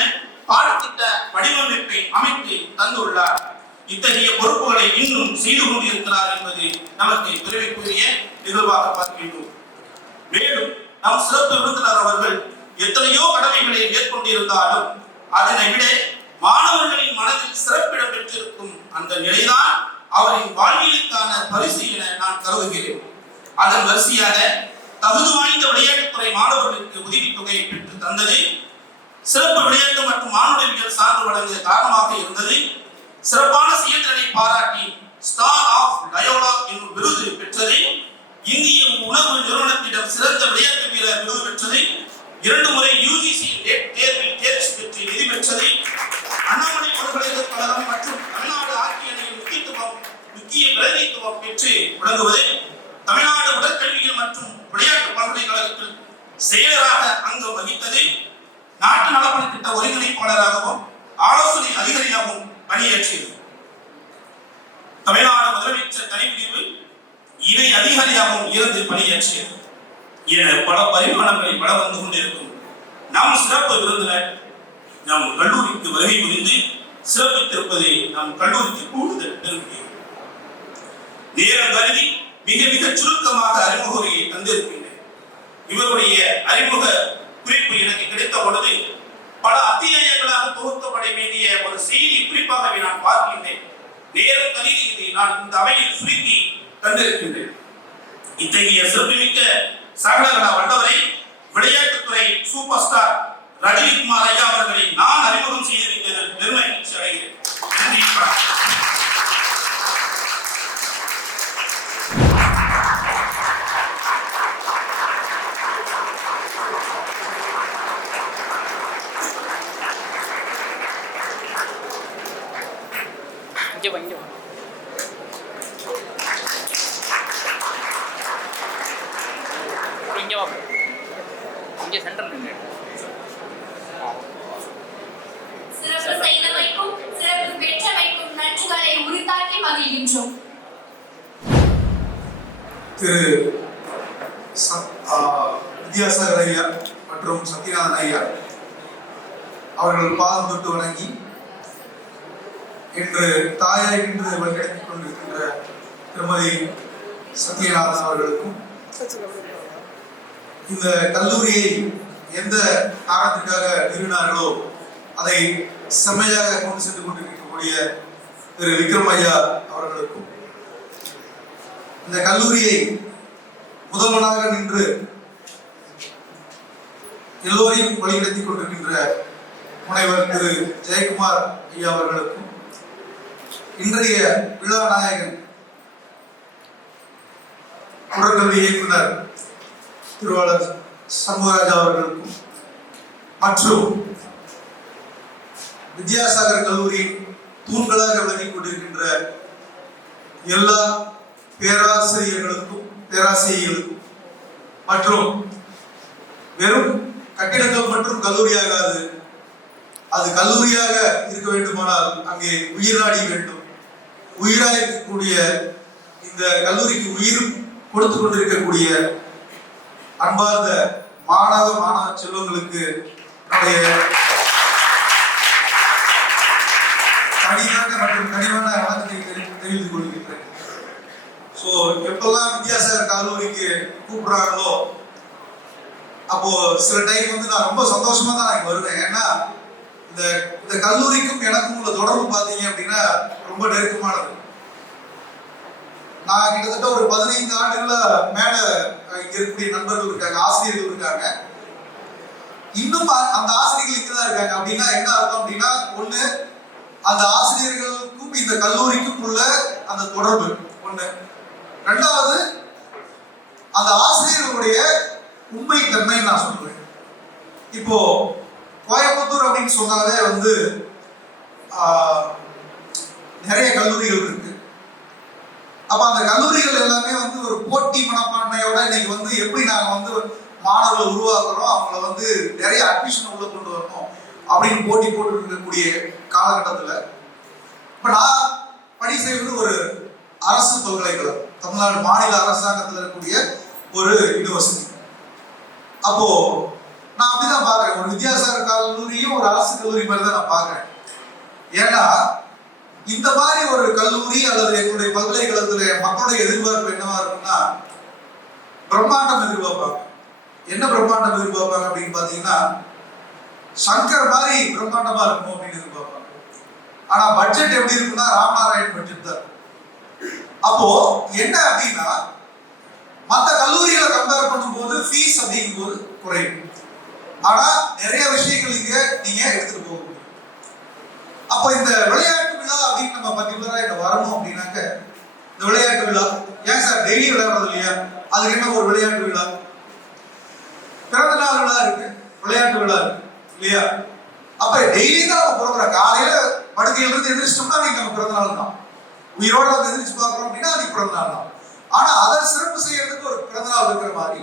பாடத்திட்ட வடிவமைப்பை அமைத்து தந்துள்ளார். இத்தகைய பொறுப்புகளை இன்னும் செய்து கொண்டிருக்கிறார் என்பது நமக்கு பெருமைக்குரிய நிகழ்வாக பார்க்கின்றோம். மேலும் நம் சிறப்பு விருந்தினர் அவர்கள் எத்தனையோ கடமைகளை மேற்கொண்டிருந்தாலும் அதனை விட மாணவர்களின் மனதில் சிறப்பிடம் பெற்றிருக்கும் அந்த நிலைதான் அவரின் வாழ்வியலுக்கான பரிசு என நான் கருதுகிறேன். அதன் வரிசையாக தகுதி வாய்ந்த விளையாட்டுத்துறை மாணவர்களுக்கு உதவித்தொகை பெற்று தந்தது, சிறப்பு விளையாட்டு மற்றும் மானுடவியல் சான்று வழங்க காரணமாக இருந்தது, சிறப்பான செயல்திறனை பாராட்டி ஸ்டார் ஆஃப் டயலாக் என்னும் விருது பெற்றது, இந்திய உணவு நிறுவனத்திடம் சிறந்த விளையாட்டு வீரர் விருது பெற்றது, 2 முறை UGC தேர்வில் தேர்ச்சி பெற்று நிதி பெற்றது, அண்ணாமலை பல்கலைக்கழகம் மற்றும் தமிழ்நாடு ஹாக்கி அணியின் முக்கிய பிரதிநிதித்துவம் பெற்று விளங்குவது, தமிழ்நாடு உடற்கல்வியியல் மற்றும் விளையாட்டு பல்கலைக்கழகத்தில் செயலராக அங்கம் வகித்தது, நாட்டு நலப்பணி திட்ட ஒருங்கிணைப்பாளராகவும் ஆலோசனை அதிகாரியாகவும் பணியாற்றியது, தமிழ்நாடு முதலமைச்சர் தனிப்பிரிவு இணை அதிகாரியாகவும் இருந்து பணியாற்றியது என பல பரிமாணங்களில் வளம் வந்து கொண்டிருக்கும் நம் சிறப்பு விருந்தினர் நம் கல்லூரிக்கு வருகை புரிந்து சிறப்பித்திருப்பதை நம் கல்லூரிக்கு கூடுதல் பெருமையும். நேரம் கருதி மிக சுருக்கமாக அறிமுக உரையை தந்திருக்கின்றேன். இவருடைய அறிமுக குறிப்பு எனக்கு கிடைத்த பொழுது பல அத்தியாயங்களாக தொகுக்கப்பட வேண்டிய ஒரு செய்தி குறிப்பாகவே நான் பார்க்கின்றேன். நேரம் கருதி இதை நான் இந்த அவையில் சுருக்கி தந்திருக்கின்றேன். இத்தகைய சிறப்புமிக்க சகலகலா வல்லவரை விளையாட்டுத்துறை சூப்பர் ஸ்டார் ரஜினிகுமார் ஐயா அவர்களை நான் அறிமுகம் செய்திருக்கிறேன். பெருமை அடைகிறேன். நன்றி. சிறப்பு செய்தமைக்கும் சிறப்பு பெற்றமைக்கும் நன்றிகளை உரித்தாக்கி மகிழ்கின்றோம். திரு வித்யாசாகர் ஐயா மற்றும் சத்யநாதன் ஐயா அவர்கள் பாதம் தொட்டு வணங்கி இன்று தாயாய் நின்று வழிநடத்திக் கொண்டிருக்கின்ற திருமதி சத்யநாதன் அவர்களுக்கும் இந்த கல்லூரியை எந்த காரணத்திற்காக நிறுவினார்களோ அதை செம்மையாக கொண்டு சென்று கொண்டிருக்கக்கூடிய திரு விக்ரம் ஐயா அவர்களுக்கும் இந்த கல்லூரியை முதல்வனாக நின்று எல்லோரையும் வழிநடத்திக் கொண்டிருக்கின்ற முனைவர் திரு ஜெயக்குமார் ஐயா அவர்களுக்கும் இன்றைய விழா நாயகன் உடற்கல்வி இயக்குனர் திருவாளர் சண்முகராஜா அவர்களுக்கும் மற்றும் வித்யாசாகர் கல்லூரியின் தூண்களாக விளங்கிக் கொண்டிருக்கின்ற எல்லா பேராசிரியர்களுக்கும் மற்றும் வெறும் கட்டிடங்கள் மற்றும் கல்லூரியாகாது அது கல்லூரியாக இருக்க வேண்டுமானால் அங்கே உயிர் நாடி வேண்டும். உயிராக இருக்கக்கூடிய இந்த கல்லூரிக்கு உயிர் கொடுத்து கொண்டிருக்கக்கூடிய அன்பார்ந்த மாணவ செல்வங்களுக்கு என்னுடைய கனிவான மற்றும் கனிவான வணக்கத்தை தெரிவித்துக் கொள்கின்றேன். ஸோ எப்பெல்லாம் வித்யாசாகர் கல்லூரிக்கு கூப்பிடுறாங்களோ அப்போ சில டைம் வந்து நான் ரொம்ப சந்தோஷமா தான் நான் வருவேன். ஏன்னா இந்த கல்லூரிக்கும் எனக்கும் உள்ள தொடர்பு பார்த்தீங்க அப்படின்னா ரொம்ப நெருக்கமானது. நான் கிட்டத்தட்ட ஒரு 15 ஆண்டுகள மேல இங்க இருக்கக்கூடிய நண்பர்கள் இருக்காங்க, ஆசிரியர்கள் இருக்காங்க. இன்னும் அந்த ஆசிரியர்கள் இங்கதான் இருக்காங்க. அப்படின்னா என்ன அர்த்தம் அப்படின்னா, ஒண்ணு அந்த ஆசிரியர்களுக்கும் இந்த கல்லூரிக்கும் உள்ள அந்த தொடர்பு ஒண்ணு. ரெண்டாவது அந்த ஆசிரியர்களுடைய உண்மை தன்மை நான் சொல்றேன். இப்போ கோயம்புத்தூர் அப்படின்னு சொன்னாலே வந்து நிறைய கல்லூரிகள் இருக்கு. அப்ப அந்த கல்லூரிகள் எல்லாமே வந்து ஒரு போட்டி மனப்பான்மையோட இன்னைக்கு வந்து எப்படி நாங்க வந்து மாணவர்களை உருவாக்குறோம், அவங்கள வந்து நிறைய அட்மிஷன் உள்ள கொண்டு வரணும் அப்படின்னு போட்டி போட்டு இருக்கக்கூடிய காலகட்டத்தில் இப்ப நான் பணி செய்வது ஒரு அரசு பல்கலைக்கழகம், தமிழ்நாடு மாநில அரசாங்கத்தில் இருக்கக்கூடிய ஒரு யூனிவர்சிட்டி. அப்போ நான் அப்படிதான் பாக்குறேன். ஒரு வித்யாசாகர் கல்லூரியும் ஒரு அரசு கல்லூரி மாதிரி தான் நான் பாக்குறேன். ஏன்னா இந்த மாதிரி ஒரு கல்லூரி அல்லது எங்களுடைய பல்கலைக்கழகத்துல மக்களுடைய எதிர்பார்ப்பு என்னவா இருக்குன்னா, பிரம்மாண்டம் எதிர்பார்ப்பாங்க. என்ன பிரம்மாண்டம் எதிர்பார்ப்பாங்க அப்படின்னு பாத்தீங்கன்னா, சங்கர் மாதிரி பிரம்மாண்டமா இருக்கும் அப்படின்னு எதிர்பார்ப்பாங்க. ஆனா பட்ஜெட் எப்படி இருக்குன்னா ராமநாராயண் பட்ஜெட் தான். அப்போ என்ன அப்படின்னா, மற்ற கல்லூரிகளை கம்பேர் பண்ணும்போது ஃபீஸ் அப்படிங்கும் போது குறையும். ஆனா நிறைய விஷயங்கள் இங்க நீங்க எடுத்துட்டு போக முடியும். அப்போ இந்த விளையாட்டு விழா அப்படின்னு நம்ம பர்டிகுலரா இங்க வரணும் அப்படின்னாக்க, இந்த விளையாட்டு விழா ஏன் சார் டெய்லி விளையாடுறது இல்லையா? அதுக்கு என்ன ஒரு விளையாட்டு விழா? பிறந்த நாள் விழா இருக்கு, விளையாட்டு விழா இருக்கு இல்லையா? அப்ப டெய்லி தான் நம்ம பிறக்கிறோம். காலையில படுக்கையில இருந்து எதிர்ச்சிட்டோம்னா நீங்க நம்ம பிறந்த நாள் தான். உயிரோட வந்து எதிர்த்து பார்க்கறோம் அப்படின்னா அதுக்கு பிறந்த நாள் தான். ஆனா அதை சிறப்பு செய்யறதுக்கு ஒரு பிறந்த நாள் இருக்கிற மாதிரி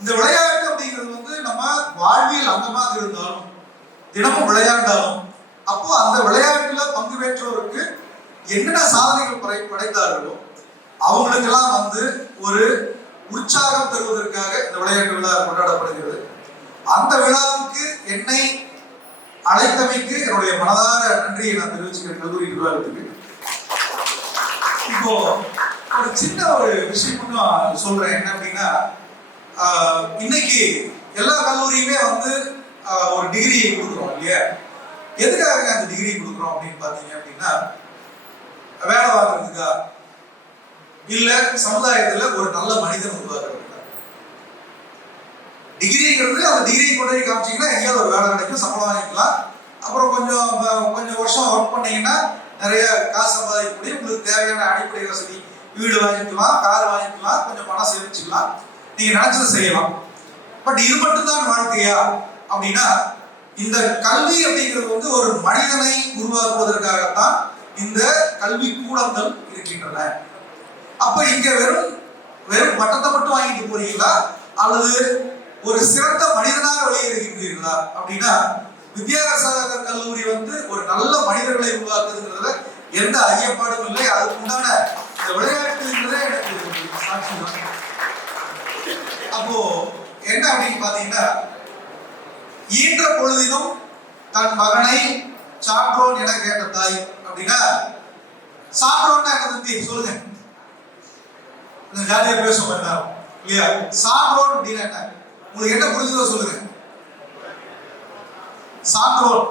இந்த விளையாட்டு அப்படிங்கிறது வந்து நம்ம வாழ்வியல் அங்கமாக இருந்தாலும் தினமும் விளையாண்டாலும், அப்போ அந்த விளையாட்டுல பங்கு பெற்றோருக்கு என்னென்ன சாதனைகள் படைத்தார்களோ அவங்களுக்கெல்லாம் வந்து ஒரு உற்சாகம் தருவதற்காக இந்த விளையாட்டு விழா கொண்டாடப்படுகிறது. அந்த விழாவுக்கு என்னை அழைத்தமைக்கு என்னுடைய மனதார நன்றியை நான் தெரிவிச்சுக்கிறேன் கல்லூரி நிர்வாகத்துக்கு. இப்போ ஒரு சின்ன ஒரு விஷயம் நான் சொல்றேன். என்ன அப்படின்னா, இன்னைக்கு எல்லா கல்லூரியுமே வந்து ஒரு டிகிரி கொடுக்குறோம் இல்லையா? எதுக்காக அந்த டிகிரி கொடுக்குறோம் அப்படின்னு பாத்தீங்க அப்படின்னா, வேலை வாங்குறதுக்கா இல்ல சமுதாயத்துல ஒரு நல்ல மனிதன் உருவாக்குறதுக்கா? டிகிரிங்கிறது அந்த டிகிரி கொண்டு போய் காமிச்சீங்கன்னா எங்கேயாவது ஒரு வேலை கிடைக்கும், சம்பளம் வாங்கிக்கலாம். அப்புறம் கொஞ்சம் வருஷம் ஒர்க் பண்ணீங்கன்னா நிறைய காசு சம்பாதிக்க முடியும். உங்களுக்கு தேவையான அடிப்படை வசதி, வீடு வாங்கிக்கலாம், கார் வாங்கிக்கலாம், கொஞ்சம் பணம் சேமிச்சுக்கலாம், நீங்க நினைச்சதை செய்யலாம். பட் இது மட்டும்தான் வாழ்க்கையா அப்படின்னா, இந்த கல்வி அப்படிங்கிறது வந்து ஒரு மனிதனை உருவாக்குவதற்காகத்தான் இந்த கல்வி கூடங்கள் இருக்கின்றன. அப்ப இங்க வெறும் பட்டத்தை மட்டும் வாங்கிட்டு போறீங்களா அல்லது ஒரு சிறந்த மனிதனாக வெளியேறுகின்றீர்களா அப்படின்னா, வித்யாசாகர் கல்லூரி வந்து ஒரு நல்ல மனிதர்களை உருவாக்குதுங்கிறத எந்த ஐயப்பாடும் இல்லை. அதுக்கு உண்டான இந்த விளையாட்டுங்கிறதே எனக்கு சாட்சி தான். அப்போ என்ன அப்படின்னு பாத்தீங்கன்னா, ஈன்ற பொழுதிலும் தன் மகனை சான்றோன் என கேட்ட தாய் அப்படின்னா, சான்றோன் என்ன தம்பி சொல்லுங்க, ஜாலியா பேசுவோம் எல்லாரும் இல்லையா? சான்றோன் அப்படின்னா என்ன உங்களுக்கு என்ன புரிஞ்சுதோ சொல்லுங்க. சான்றோன்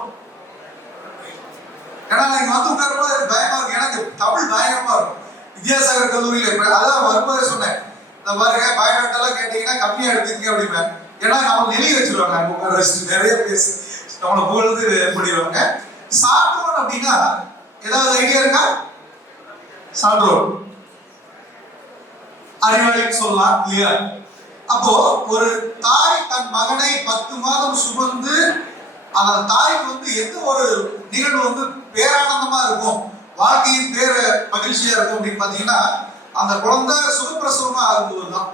ஏன்னா நீங்க வந்து உட்காரும்போது பயமா இருக்கு. ஏன்னா தமிழ் பயங்கரமா இருக்கும். வித்யாசாகர் கல்லூரியில அதான் வரும்போதே சொன்னேன், இந்த பாருங்க பயோடேட்டாலாம் கேட்டீங்கன்னா கம்மியா எடுத்துக்கங்க அப்படின்னா, ஏன்னா நம்ம எழுதி வச்சிருவாங்க உட்கார வச்சு நிறைய பேசி நம்மளை புகழ்ந்து பண்ணிடுவாங்க. சான்றோன் அப்படின்னா ஏதாவது ஐடியா இருக்கா? சான்றோன் அறிவாளின்னு சொல்லலாம் இல்லையா? அப்போ ஒரு தாய் தன் மகனை 10 மாதம் சுமந்து அந்த தாய்க்கு வந்து எந்த ஒரு நிகழ்வு வந்து பேரானந்தமா இருக்கும், வாழ்க்கையின் பேர மகிழ்ச்சியா இருக்கும் அப்படின்னு பாத்தீங்கன்னா, அந்த குழந்தை சுகப்பிரசவமா ஆகும்போதுதான்,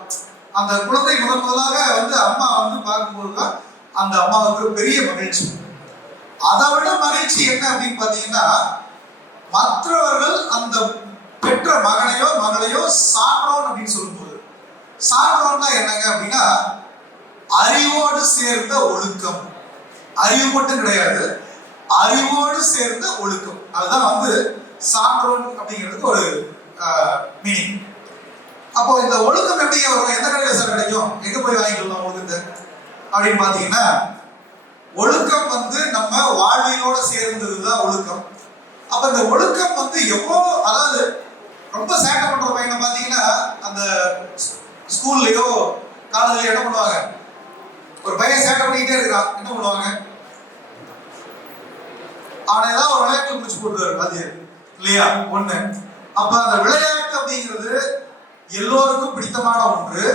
அந்த குழந்தை முதலாக வந்து அம்மா வந்து பார்க்கும்போதுதான் அந்த அம்மாவுக்கு பெரிய மகிழ்ச்சி. அதை விட மகிழ்ச்சி என்ன அப்படின்னு பாத்தீங்கன்னா, மற்றவர்கள் அந்த பெற்ற மகனையோ மகளையோ சான்றோன் அப்படின்னு சொல்லும்போது, சான்றோன்னா என்னங்க அப்படின்னா அறிவோடு சேர்ந்த ஒழுக்கம். அறிவு மட்டும் கிடையாது, அறிவோடு சேர்ந்த ஒழுக்கம். அதுதான் வந்து சான்றோன் அப்படிங்கிறதுக்கு ஒரு மீனிங். அப்போ இந்த ஒழுக்கம் எப்படி வரும்? எந்த கடையில் சார் கிடைக்கும்? எங்க போய் வாங்கிக்கலாம் ஒழுக்கத்தை அப்படின்னு பாத்தீங்கன்னா, ஒழுக்கம் வந்து நம்ம வாழ்வியலோட சேர்ந்ததுதான் ஒழுக்கம். அப்ப இந்த ஒழுக்கம் வந்து எவ்வளோ, அதாவது ரொம்ப சேட்டை பண்ற பையனை பாத்தீங்கன்னா அந்த ஸ்கூல்லயோ காலேஜ்லயோ என்ன பண்ணுவாங்க, ஒரு பையன் சேட்டை பண்ணிக்கிட்டே இருக்கான், என்ன பண்ணுவாங்க, அவனை ஏதாவது ஒரு விளையாட்டு முடிச்சு போட்டுருவாரு அது இல்லையா ஒண்ணு. அப்ப அந்த விளையாட்டு அப்படிங்கிறது எல்லோருக்கும் பிடித்தமான ஒன்று.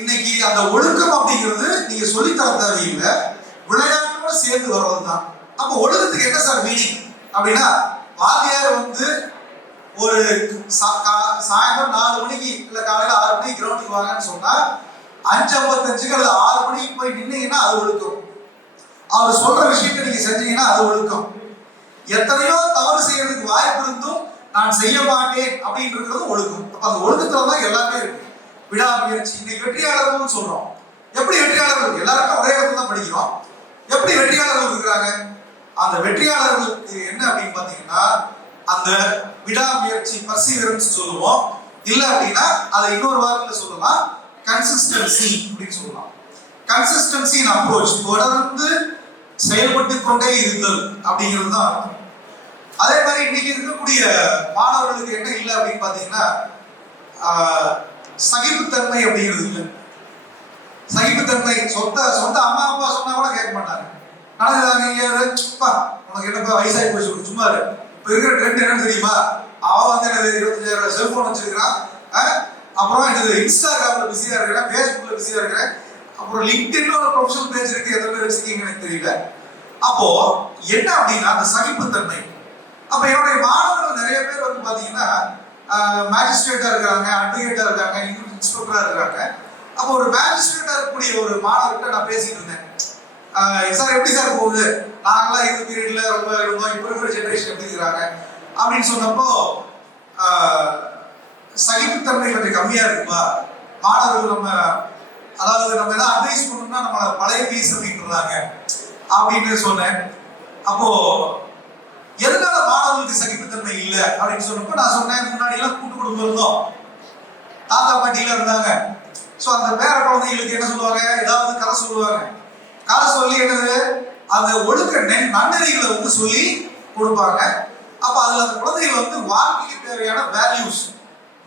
இன்னைக்கு அந்த ஒழுக்கம் அப்படிங்கிறது நீங்க சொல்லித்தர தேவையில்லை, விளையாட்டோட சேர்ந்து வர்றதுதான். அப்ப ஒழுக்கத்துக்கு என்ன சார் மீனிங் அப்படின்னா, வாத்தியார் வந்து ஒரு சாயந்தரம் 4 மணிக்கு இல்ல காலையில 6 மணிக்கு கிரவுண்டுக்கு வாங்கன்னு சொன்னா 5:55 அல்லது 6 மணிக்கு போய் நின்னீங்கன்னா அது ஒழுக்கம். அவர் சொல்ற விஷயத்தை நீங்க செஞ்சீங்கன்னா அது ஒழுக்கம். எத்தனையோ தவறு செய்யறதுக்கு வாய்ப்பு இருந்தும் நான் செய்ய மாட்டேன் அப்படின்றது ஒழுக்கம். அப்ப அந்த ஒழுக்கத்துல தான் எல்லாமே இருக்கு. விடாமுயற்சி. இன்னைக்கு வெற்றியாளர்கள் சொல்றோம். எப்படி வெற்றியாளர்கள்? எல்லாருக்கும் ஒரே இடத்துல தான் படிக்கிறோம். எப்படி வெற்றியாளர்கள் இருக்கிறாங்க? அந்த வெற்றியாளர்களுக்கு என்ன அப்படின்னு பாத்தீங்கன்னா, அந்த விடாமுயற்சி, பர்சீவரன்ஸ் சொல்லுவோம். இல்ல அப்படின்னா அதை இன்னொரு வார்த்தையில சொல்லலாம், கன்சிஸ்டன்சி அப்படின்னு சொல்லலாம். கன்சிஸ்டன்சி இன் அப்ரோச், தொடர்ந்து செயல்பட்டு கொண்டே இருத்தல் அப்படிங்கிறது தான் அர்த்தம். அதே மாதிரி இன்னைக்கு இருக்கக்கூடிய மாணவர்களுக்கு என்ன இல்லை அப்படின்னு பாத்தீங்கன்னா, சகிப்புத்தன்மை அப்படிங்கிறது இல்லை. சகிப்புத்தன்மை சொந்த அம்மா அப்பா சொன்னா கூட கேட்க மாட்டாங்க. உனக்கு என்னப்பா வயசாகி போச்சு சும்மா இப்ப இருக்கிற ட்ரெண்ட் என்னன்னு தெரியுமா, அவன் வந்து எனக்கு 25,000 செல்போன் வச்சிருக்கிறான், அப்புறம் எனக்கு இன்ஸ்டாகிராம்ல பிஸியா இருக்கிறேன், ஃபேஸ்புக்ல பிஸியா இருக்கிறேன், அப்புறம் லிங்க்டின்ல ஒரு ப்ரொஃபஷனல் பேஜ் இருக்கு, எத்தனை பேர் வச்சிருக்கீங்க எனக்கு தெரியல. அப்போ என்ன அப்படின்னா அந்த சகிப்புத்தன்மை. அப்ப என்னுடைய மாணவர்கள் நிறைய பேர் வந்து பாத்தீங்கன்னா மேஜிஸ்ட்ரேட்டா இருக்காங்க, அட்வொகேட்டா இருக்காங்க, இன்ஸ்பெக்டரா இருக்காங்க. அப்போ ஒரு மேஜிஸ்ட்ரேட்டா இருக்கக்கூடிய ஒரு மாணவர்கிட்ட நான் பேசிட்டு இருந்தேன், சார் எப்படி சார் போகுது, நாங்களாம் இது பீரியட்ல ரொம்ப இருந்தோம், இப்போ இருக்கிற ஜெனரேஷன் எப்படி இருக்கிறாங்க அப்படின்னு சொன்னப்போ, சகிப்புத்தன்மை கொஞ்சம் கம்மியா இருக்குப்பா, மாணவர்கள் நம்ம அதாவது நம்ம ஏதாவது அட்வைஸ் பண்ணணும்னா நம்மள பழைய பீஸ் அப்படின்றாங்க அப்படின்னு சொன்னேன். அப்போ எதனால மாணவர்களுக்கு சகிப்புத்தன்மை இல்லை அப்படின்னு சொன்னப்போ நான் சொன்னேன், முன்னாடி எல்லாம் கூட்டு குடும்பம் இருந்தோம், தாத்தா பாட்டியில இருந்தாங்க. ஸோ அந்த பேர குழந்தைகளுக்கு என்ன சொல்லுவாங்க, ஏதாவது கதை சொல்லுவாங்க, கதை சொல்லி என்னது அந்த ஒழுக்க நன்னெறிகளை வந்து சொல்லி கொடுப்பாங்க. அப்ப அதுல அந்த குழந்தைகள் வந்து வாழ்க்கைக்கு தேவையான வேல்யூஸ்,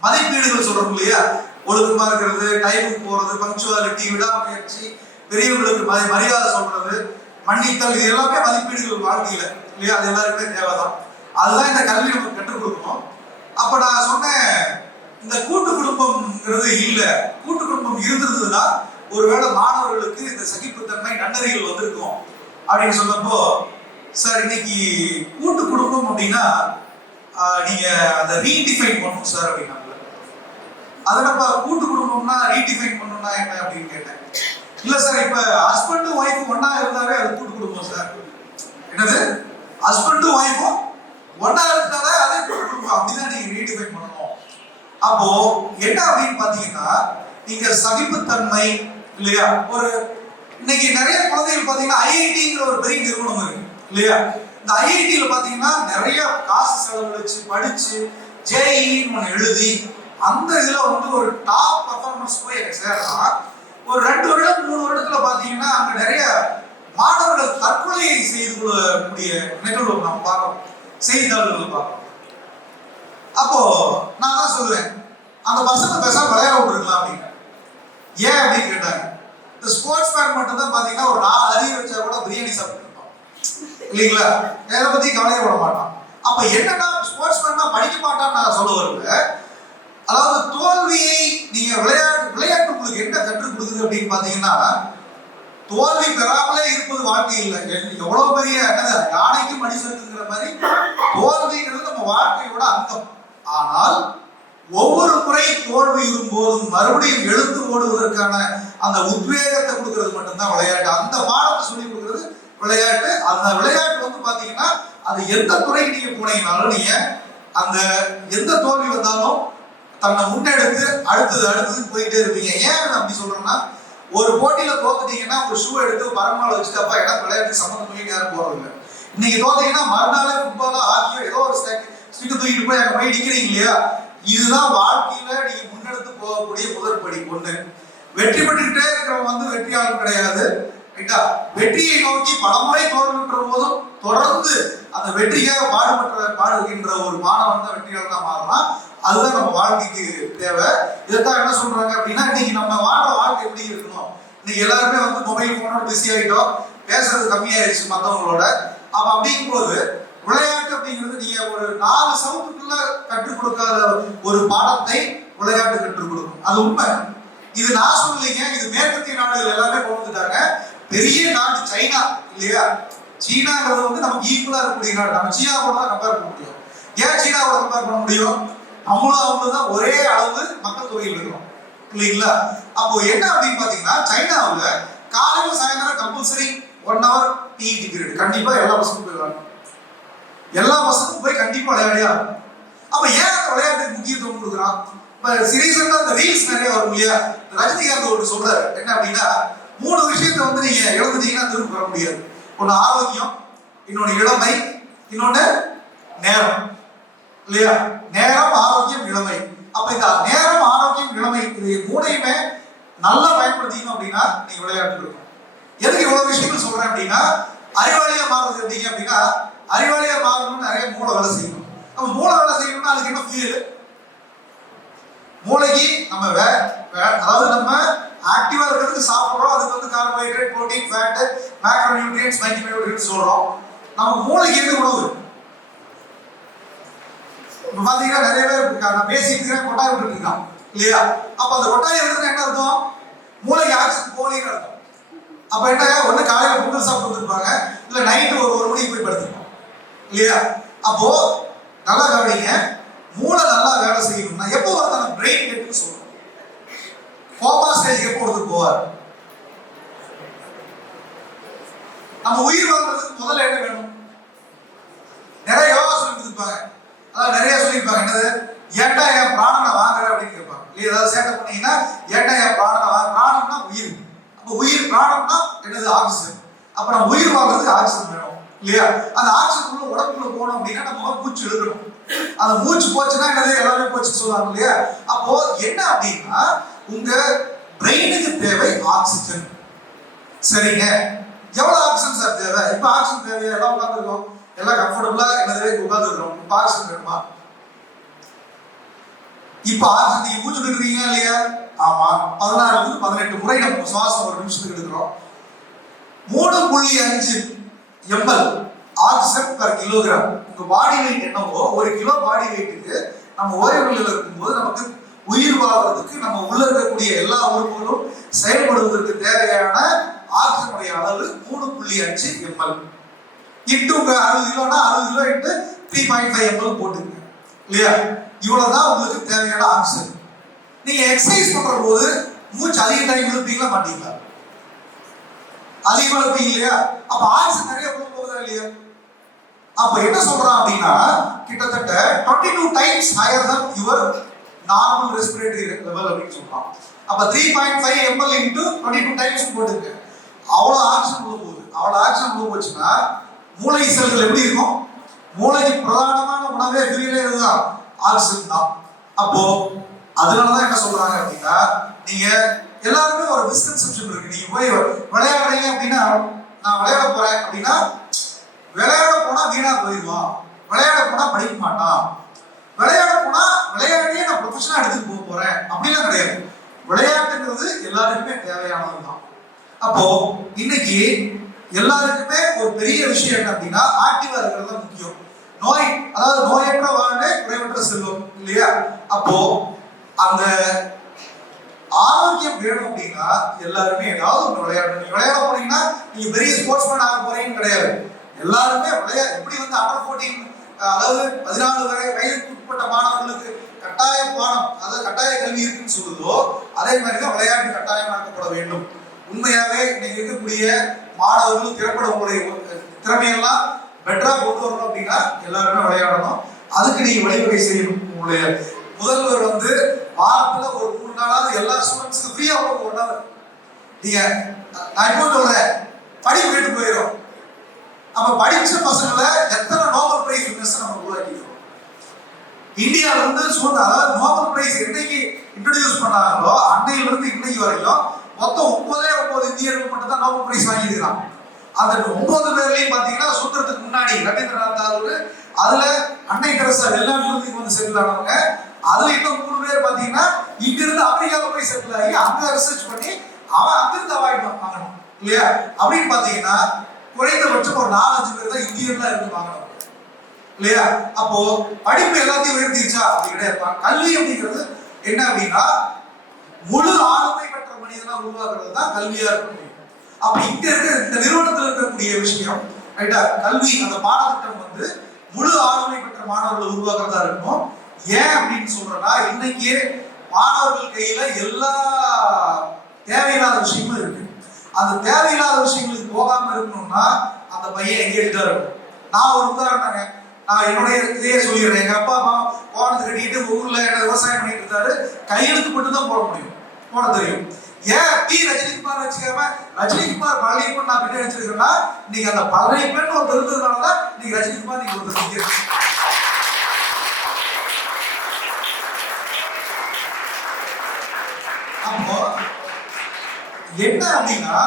மதிப்பீடுகள் சொல்றோம் இல்லையா, ஒழுக்கமா இருக்கிறது, டைமுக்கு போறது, பங்க்சுவாலிட்டி, விடாமுயற்சி, பெரியவர்களுக்கு மரியாதை சொல்றது, மன்னித்தல், இது எல்லாமே மதிப்பீடுகள் வாழ்க்கையில இல்லையா, அது எல்லாருக்குமே தேவைதான். அதுதான் இந்த கல்வி நமக்கு கற்றுக் கொடுக்கணும். அப்ப நான் சொன்னேன், இந்த கூட்டு குடும்பம்ங்கிறது இல்ல, கூட்டு குடும்பம் இருந்திருந்ததுன்னா ஒருவேளை மாணவர்களுக்கு இந்த சகிப்புத்தன்மை நன்னறிகள் வந்திருக்கும் அப்படின்னு சொன்னப்போ, சார் இன்னைக்கு கூட்டு குடும்பம் அப்படின்னா நீங்க அதை ரீடிஃபைன் பண்ணணும் சார் அப்படின்னாங்க. அதனப்ப கூட்டு குடும்பம்னா ரீடிஃபைன் பண்ணணும்னா என்ன அப்படின்னு கேட்டேன். இல்ல சார், இப்ப ஹஸ்பண்டும் ஒய்ஃபும் ஒன்னா இருந்தாலே அது கூட்டு குடும்பம் சார். என்னது, ஹஸ்பண்டும் ஒய்ஃபும் ஒன்னா இருந்தாலே அதே கூட்டு குடும்பம், அப்படிதான் நீங்க ரீடிஃபைன் பண்ணணும். அப்போ என்ன அப்படின்னு பாத்தீங்கன்னா, நீங்க சகிப்புத்தன்மை இல்லையா, ஒரு இன்னைக்கு நிறைய குழந்தைகள் பாத்தீங்கன்னா ஐஐடிங்கிற ஒரு பெரிய நிறுவனம் இருக்கு இல்லையா, இந்த ஐஐடியில பாத்தீங்கன்னா நிறைய காசு செலவழிச்சு படிச்சு ஜேஇன்னு ஒன்று எழுதி அந்த இதுல வந்து ஒரு டாப் பர்ஃபார்மன்ஸ் போய் எனக்கு சேரலாம். ஒரு 2 வருடம் 3 வருடத்துல பாத்தீங்கன்னா அங்க நிறைய மாணவர்கள் தற்கொலையை செய்து கொள்ளக்கூடிய நிகழ்வு நம்ம பார்க்கணும், செய்தித்தாள்கள் பார்க்கணும். அப்போ நான் தான் சொல்லுவேன், அந்த பசங்க பேசாம விளையாட விட்டுருக்கலாம் அப்படின்னு. ஏன் அப்படின்னு கேட்டாங்க, இந்த ஸ்போர்ட்ஸ் மேன் மட்டும் தான் பாத்தீங்கன்னா ஒரு 4 அடி வச்சா கூட பிரியாணி சாப்பிட்டு இருப்பான் இல்லைங்களா, எதை பத்தி கவலைப்பட மாட்டான். அப்ப என்னன்னா ஸ்போர்ட்ஸ் மேன் தான் படிக்க மாட்டான்னு நான் சொல்ல வரல. அதாவது தோல்வியை நீங்க விளையாட்டு உங்களுக்கு என்ன கற்றுக் கொடுக்குது அப்படின்னு பாத்தீங்கன்னா, தோல்வி பெறாமலே இருப்பது வாழ்க்கை இல்லை. எவ்வளவு பெரிய யானைக்கு மனுஷனுக்குங்கிற மாதிரி தோல்விங்கிறது நம்ம வாழ்க்கையோட அங்கம். ஆனால் ஒவ்வொரு முறை தோல்வியும் போதும் மறுபடியும் எழுந்து ஓடுவதற்கான அந்த உத்வேகத்தை கொடுக்கறது மட்டும்தான் விளையாட்டு. அந்த பாடத்தை சொல்லி கொடுக்கறது விளையாட்டு. அந்த விளையாட்டு வந்து பாத்தீங்கன்னா அது எந்த துறைக்கு நீங்க போனீங்கனாலும் நீங்க அந்த எந்த தோல்வி வந்தாலும் தன்னை முன்னெடுத்து அடுத்தது போயிட்டே இருப்பீங்க. ஏன் அப்படி சொல்றோம்னா, ஒரு போட்டியில தோத்துட்டீங்கன்னா ஒரு ஷூ எடுத்து பரமால வச்சுட்டு அப்பா எனக்கு விளையாட்டு சம்மந்தம் யாரும் போறது இல்லை. இன்னைக்கு தோத்தீங்கன்னா மறுநாளே ஃபுட்பாலோ ஹாக்கியோ ஏதோ ஒரு ஸ்டிக்கு தூக்கிட்டு போய் அங்க போய் நிக்கிறீங்க இல்லையா? இதுதான் வாழ்க்கையில நீங்க முன்னெடுத்து போகக்கூடிய முதற்படி. ஒண்ணு, வெற்றி பெற்றுக்கிட்டே இருக்கிறவங்க வந்து வெற்றியாளர் கிடையாது. வெற்றியை நோக்கி பலமுறை தோல்வியுற்ற போதும் தொடர்ந்து அந்த வெற்றிக்காக பாடுகின்ற ஒரு மாணவன் தான் வெற்றியாளர் தான் மாறலாம். அதுதான் நம்ம வாழ்க்கைக்கு தேவை. இதைத்தான் என்ன சொல்றாங்க அப்படின்னா, இன்னைக்கு நம்ம வாழ்ற வாழ்க்கை எப்படி இருக்கணும்? இன்னைக்கு எல்லாருமே வந்து மொபைல் போனோட பிஸி ஆகிட்டோம், பேசுறது கம்மியாயிருச்சு மற்றவங்களோட. அப்ப அப்படிங்கும்போது விளையாட்டு அப்படிங்கிறது நீங்க ஒரு 4 சமத்துக்குள்ள கற்றுக் கொடுக்காத ஒரு பாடத்தை விளையாட்டு கற்றுக் கொடுக்கும். அது உண்மை. இது நான் சொல்லலைங்க, இது மேற்கத்திய நாடுகள் எல்லாமே கொண்டு வந்துட்டாங்க. பெரிய நாடு சைனா இல்லையா? சீனாங்கிறது வந்து நமக்கு ஈக்குவலா இருக்கக்கூடிய நாடு. நம்ம சீனா கூட தான் கம்பேர் பண்ண முடியும். ஏன் சீனாவோட கம்பேர் பண்ண முடியும்? நம்மளும் அவங்க தான் ஒரே அளவு மக்கள் தொகையில் இருக்கிறோம் இல்லைங்களா? அப்போ என்ன அப்படின்னு பாத்தீங்கன்னா, சைனாவுல காலையில சாயந்தரம் கம்பல்சரி 1 hour PET பீரியட் கண்டிப்பா எல்லா பசங்களும் போயிடுவாங்க. எல்லா பசங்களும் போய் கண்டிப்பா விளையாடியா. அப்ப ஏன் அந்த விளையாட்டுக்கு முக்கியத்துவம் கொடுக்குறான்? இப்ப சீரியஸா அந்த ரீல்ஸ் நிறைய வரும் இல்லையா? ரஜினிகாந்த் ஒரு சொல்றாரு என்ன அப்படின்னா, 3 விஷயத்தை வந்து நீங்க இழந்துட்டீங்கன்னா திரும்ப வர முடியாது. ஒண்ணு ஆரோக்கியம், இன்னொன்னு இளமை, இன்னொன்னு நேரம் இல்லையா? நேரம், ஆரோக்கியம், இளமை. அப்ப இந்த நேரம், ஆரோக்கியம், இளமை இது 3யுமே நல்லா பயன்படுத்திக்கணும் அப்படின்னா நீங்க விளையாட்டு இருக்கும். எதுக்கு இவ்வளவு விஷயங்கள் சொல்றேன் அப்படின்னா, அறிவாளியா மாறுறது எப்படிங்க அப்படின்னா, அறிவாளியா மாறணும்னு நிறைய மூளை வேலை செய்யணும். அப்ப மூளை வேலை செய்யணும்னா அதுக்கு என்ன ஃபியூல்? மூளைக்கு நம்ம அதாவது நம்ம ஆக்டிவா இருக்கிறதுக்கு சாப்பிடுறோம். அதுக்கு வந்து carbohydrate, protein, fat, macro nutrients, micro nutrients சொல்றோம். நமக்கு மூளைக்கு எது உணவு? இப்ப பாத்தீங்கன்னா நிறைய பேர் நான் பேசிட்டு கொட்டாய் விட்டு இருக்கான் இல்லையா? அப்ப அந்த கொட்டாய் எடுத்துட்டு என்ன அர்த்தம்? மூளைக்கு ஆக்சிஜன் போலின்னு அர்த்தம். அப்ப என்ன, ஒண்ணு காலையில பொங்கல் சாப்பிட்டு வந்துருப்பாங்க, இல்ல நைட்டு ஒரு 1 மணிக்கு போய் படுத்துருப்பாங்க இல்லையா? அப்போ நல்லா கவனிங்க, மூளை நல்லா வேலை செய்யணும்னா எப்போ ஒருத்தன பிரெயின் டெட்னு சொல்றோம். கோமா ஸ்டேஜ் எப்போ ஒருத்தர் போவார்? நம்ம உயிர் வாழ்றதுக்கு முதல்ல என்ன வேணும்? நிறைய யோகா சொல்லி கொடுத்துருப்பாங்க. அதாவது நிறைய சொல்லியிருப்பாங்க, என்னது, ஏன்டா என் பிராணனை வாங்குற அப்படின்னு கேட்பாங்க இல்லையா? ஏதாவது சேட்டை பண்ணீங்கன்னா ஏன்டா என் பிராணனை வாங்க. பிராணம்னா உயிர். அப்போ உயிர், பிராணம்னா என்னது? ஆக்சிஜன். அப்ப நம்ம உயிர் வாழ்றதுக்கு ஆக்சிஜன் வேணும் இல்லையா? அந்த ஆக்சிஜன் உள்ள உடம்புக்குள்ள போகணும் அப்படின்னா நம்ம மூச்சு எடுக்கணும். அந்த மூச்சு போச்சுன்னா என்னது? எல்லாமே போச்சுன்னு சொல்லுவாங்க இல்லையா? அப்போ என்ன அப்படின்னா, உங்க பிரெயினுக்கு தேவை ஆக்சிஜன். சரிங்க, எவ்வளவு ஆக்சிஜன் சார் தேவை? இப்ப ஆக்சிஜன் தேவையா? எல்லாம் உட்காந்துருக்கோம், எல்லாம் கம்ஃபர்டபுளா என்னது உட்காந்துருக்கோம். இப்ப ஆக்சிஜன் வேணுமா? இப்ப ஆக்சிஜன் நீங்க மூச்சு எடுக்கிறீங்க இல்லையா? ஆமா, 16 to 18 முறை நம்ம சுவாசம் ஒரு நிமிஷத்துக்கு எடுக்கிறோம். 3.5 ml ஆக்சிஜன் per கிலோகிராம். உங்க பாடி வெயிட் என்னவோ 1 கிலோ பாடி வெயிட்டுக்கு நம்ம ஓய்வுகளில் இருக்கும்போது நமக்கு உயிர் வாழ்றதுக்கு நம்ம உள்ள இருக்கக்கூடிய எல்லா உறுப்புகளும் செயல்படுவதற்கு தேவையான ஆக்சிஜனுடைய அளவு 3.5 ml. இன்ட்டு உங்க 60 கிலோனா 60 கிலோ இன்ட்டு 3.5 ml போட்டுங்க இல்லையா? இவ்வளவுதான் உங்களுக்கு தேவையான ஆக்சிஜன். நீங்க எக்ஸசைஸ் பண்ற போது மூச்சு அதிக டைம் இழுப்பீங்களா மாட்டீங்களா? அதிகமா இழுப்பீங்க இல்லையா? அப்ப ஆக்சிஜன் நிறைய போகுதா இல்லையா? அப்ப என்ன சொல்றான் அப்படின்னா, கிட்டத்தட்ட 22 times higher than your normal respiratory level அப்படின்னு சொல்றான். அப்ப 3.5 ml into 22 times போட்டுங்க. அவ்வளவு ஆக்சிஜன் உள்ள போகுது. அவ்வளவு ஆக்சிஜன் உள்ள போச்சுன்னா மூளை செல்கள் எப்படி இருக்கும்? மூளைக்கு பிரதானமான உணவே ஃபியூலே இதுதான், ஆக்சிஜன் தான். அப்போ அதனாலதான் என்ன சொல்றாங்க அப்படின்னா, நீங்க எல்லாருமே ஒரு மிஸ்கன்செப்ஷன் இருக்கு. நீங்க போய் விளையாடுறீங்க அப்படின்னா, நான் விளையாட போறேன் அப்படின்னா, விளையாட போனா வீணா போயிடுவான், விளையாட போனா படிக்க மாட்டான், விளையாட போனா விளையாடியே நான் ப்ரொஃபஷனலா எடுத்துட்டு போக போறேன் அப்படிலாம் கிடையாது. விளையாட்டுங்கிறது எல்லாருக்குமே தேவையானதுதான். அப்போ இன்னைக்கு எல்லாருக்குமே ஒரு பெரிய விஷயம் என்ன அப்படின்னா, ஆக்டிவா இருக்கிறது தான் முக்கியம். அதாவது நோயற்ற வாழ்வே குறைவற்ற செல்வம் இல்லையா? அப்போ அந்த ஆரோக்கியம் வேணும் அப்படின்னா எல்லாருமே ஏதாவது ஒன்று விளையாடணும். நீங்க விளையாட போனீங்கன்னா நீங்க பெரிய ஸ்போர்ட்ஸ்மேன் ஆக போறீங்கன்னு கிடையாது. எல்லாருமே எப்படி வந்து அண்டர் 14 அதாவது 14 வயதுக்கு உட்பட்ட மாணவர்களுக்கு கட்டாய பாடம், அதாவது கட்டாய கல்வி இருக்குன்னு சொல்லுதோ, அதே மாதிரிதான் விளையாட்டு கட்டாயமாக்கப்பட வேண்டும். உண்மையாவே இன்னைக்கு இருக்கக்கூடிய மாணவர்கள் திறமையெல்லாம் பெட்டரா கொண்டு வரணும் அப்படின்னா எல்லாருமே விளையாடணும். அதுக்கு நீங்க வழிவகை செய்யணும். உங்களுடைய முதல்வர் வந்து வாரத்துல ஒரு 3 நாளாவது எல்லா ஸ்டூடெண்ட்ஸுக்கு ஃப்ரீயா ஒரு 1 hour நீங்க நான் இப்போ சொல்றேன் படிப்பு கேட்டு போயிடும். அப்ப படிச்ச பசங்களை எத்தனை நோபல் பிரைஸ் வின்னர்ஸ் நம்ம உருவாக்கிக்கிறோம். இந்தியாவில இருந்து அதாவது நோபல் பிரைஸ் என்னைக்கு இன்ட்ரோடியூஸ் பண்ணாங்களோ அன்னையில இருந்து இன்னைக்கு வரைக்கும் மொத்தம் 9 இந்தியர்கள் மட்டும் தான் நோபல் பிரைஸ் வாங்கியிருக்கிறாங்க. அந்த 9 பேர்லயும் பாத்தீங்கன்னா சுதந்திரத்துக்கு முன்னாடி ரவீந்திரநாத் தாகூர், அதுல அன்னை தெரசா வெளிநாட்டுல வந்து செட்டில் ஆனவங்க, அதுல இன்னும் 3 பேர் பாத்தீங்கன்னா இங்க இருந்து அமெரிக்காவில் போய் செட்டில் ஆகி அங்க ரிசர்ச் பண்ணி அவன் அங்கிருந்து அவாய்ட் வாங்கணும் இல்லையா. அப்படின்னு பாத்தீங்கன்னா குறைந்தபட்சம் ஒரு 4-5 பேர் தான் இந்தியர்களா இருந்து வாங்கணும் இல்லையா. அப்போ படிப்பு எல்லாத்தையும் உயர்த்திச்சா அப்படி கிடையாது. கல்வி அப்படிங்கிறது என்ன அப்படின்னா முழு ஆளுமை பெற்ற மனிதனா உருவாக்குறது தான் கல்வியா இருக்க முடியும். அப்ப இங்க இருக்க இந்த நிறுவனத்தில் இருக்கக்கூடிய விஷயம் ரைட்டா, கல்வி அந்த பாடத்திட்டம் வந்து முழு ஆளுமை பெற்ற மாணவர்களை உருவாக்குறதா இருக்கும். ஏன் அப்படின்னு சொல்றேன்னா இன்னைக்கு மாணவர்கள் கையில எல்லா தேவையில்லாத விஷயமும் இருக்கு. அந்த தேவையில்லாத விஷயங்களுக்கு போகாம இருக்கணும்னா அந்த பையன் எங்கேஜா இருக்கும். நான் ஒரு உதாரணங்க, நான் என்னுடைய இதையே சொல்லிடுறேன். எங்க அப்பா அம்மா போனது கட்டிட்டு ஊர்ல என்ன விவசாயம் பண்ணிட்டு இருந்தாரு, கையெழுத்து மட்டும் தான் போட முடியும், போட தெரியும். ஏன் பி ரஜினிகுமார் வச்சுக்காம ரஜினிகுமார் பழனியப்பன் நான் பின்னாடி வச்சிருக்கேன்னா நீங்க அந்த பழனியப்பன் ஒருத்தர் இருந்ததுனாலதான் நீங்க ரஜினிகுமார் நீங்க ஒருத்தர் செஞ்சிருக்கீங்க. அப்போ என்ன அப்படின்னா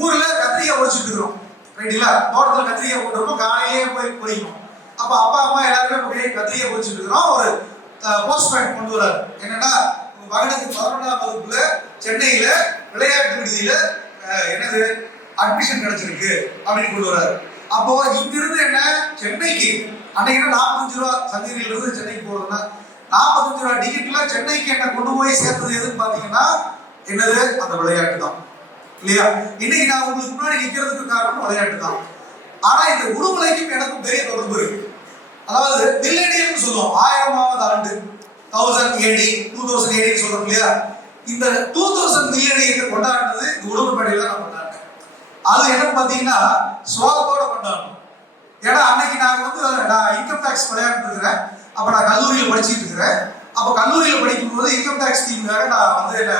ஊர்ல கத்திரிக்காய் உடைச்சிட்டு இருக்கிறோம் ரைட்டுங்களா, தோட்டத்துல கத்திரிக்காய் போட்டுருக்கோம், காலையிலேயே போய் பொறிக்கணும். அப்ப அப்பா அம்மா எல்லாருமே போய் கத்திரிக்காய் பொறிச்சிட்டு இருக்கிறோம். ஒரு போஸ்ட்மேன் கொண்டு வராரு, என்னன்னா மகனுக்கு 11ஆம் வகுப்புல சென்னையில விளையாட்டு விடுதியில என்னது அட்மிஷன் கிடைச்சிருக்கு அப்படின்னு கொண்டு வராரு. அப்போ இங்க இருந்து என்ன சென்னைக்கு அன்னைக்கு 45 ரூபா சங்ககிரியில இருந்து சென்னைக்கு போறதுன்னா 45 ரூபா டிக்கெட்ல சென்னைக்கு என்ன கொண்டு போய் சேர்த்தது எதுன்னு பாத்தீங்கன்னா என்னது அந்த விளையாட்டு தான் இல்லையா. இன்னைக்கு நான் உங்களுக்கு முன்னாடி நிக்கிறதுக்கு காரணம் விளையாட்டு தான். ஆனா இந்த உடுமலைக்கும் எனக்கும் பெரிய தொடர்பு இருக்கு. அதாவது மில்லேனியம் சொல்லுவோம், 1000ஆவது ஆண்டு 1000 AD 2000 AD சொல்றோம் இல்லையா. இந்த 2000 மில்லேனியத்தை கொண்டாடுறது இந்த உடுமலைப்பேட்டையில நான் கொண்டாடினேன். அது என்னன்னு பாத்தீங்கன்னா சோகத்தோட கொண்டாடணும். ஏன்னா அன்னைக்கு நாங்க வந்து நான் இன்கம் டாக்ஸ் விளையாண்டு இருக்கிறேன். அப்ப நான் கல்லூரியில படிச்சுட்டு இருக்கிறேன். அப்ப கல்லூரியில படிக்கும் போது இன்கம் டாக்ஸ் டீமுக்காக நான் வந்து என்ன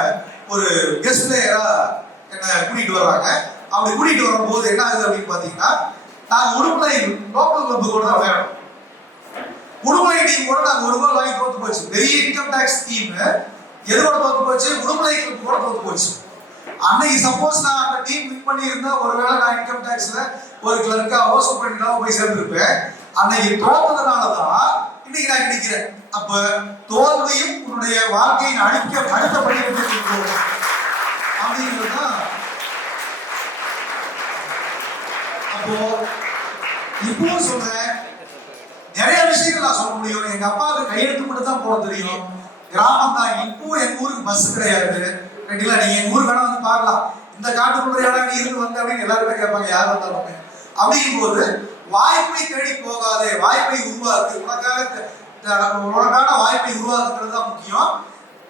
ஒரு கெஸ்ட் பிளேயரா என்ன கூட்டிட்டு வர்றாங்க. அப்படி கூட்டிட்டு வரும்போது என்ன ஆகுது அப்படின்னு பாத்தீங்கன்னா நாங்க உடுமலை லோக்கல் கிளப்பு கூட தான் விளையாடுறோம். உடுமலை டீம் கூட நாங்க ஒரு கோல் வாங்கி தோத்து போச்சு. பெரிய இன்கம் டாக்ஸ் டீம் எதோட தோத்து போச்சு, உடுமலை கிளப் கூட தோத்து போச்சு. அன்னைக்கு சப்போஸ் நான் அந்த டீம் வின் பண்ணி இருந்தா ஒருவேளை நான் இன்கம் டாக்ஸ்ல ஒரு கிளர்க்காவோ சூப்பரண்டாவோ போய் சேர்ந்துருப்பேன். அன்னைக்கு தோத்ததுனாலதான் இன்னைக்கு நான் நினைக்கிறேன். அப்ப தோல்வியும் உன்னுடைய வாழ்க்கையின் அடுத்த படிக்கட்டு அப்படிங்கிறதுதான். அப்போ இப்போ சொல்றேன், நிறைய விஷயங்கள் நான் சொல்ல முடியும். எங்க அப்பாவுக்கு கையெழுத்து மட்டும் தான் போட தெரியும், கிராமம் தான். இப்போ எங்க ஊருக்கு பஸ் கிடையாது ரைட்டுங்களா. நீங்க எங்க ஊருக்கு வேணா வந்து பார்க்கலாம், இந்த காட்டுக்குள்ள இடம் நீ இருந்து வந்து அப்படின்னு எல்லாருமே கேட்பாங்க, யார் வந்தாலும். அப்படிங்கும் போது வாய்ப்பை தேடி போகாதே, வாய்ப்பை உருவாக்கு. உனக்கான வாய்ப்பை உருவாக்குறது தான் முக்கியம்.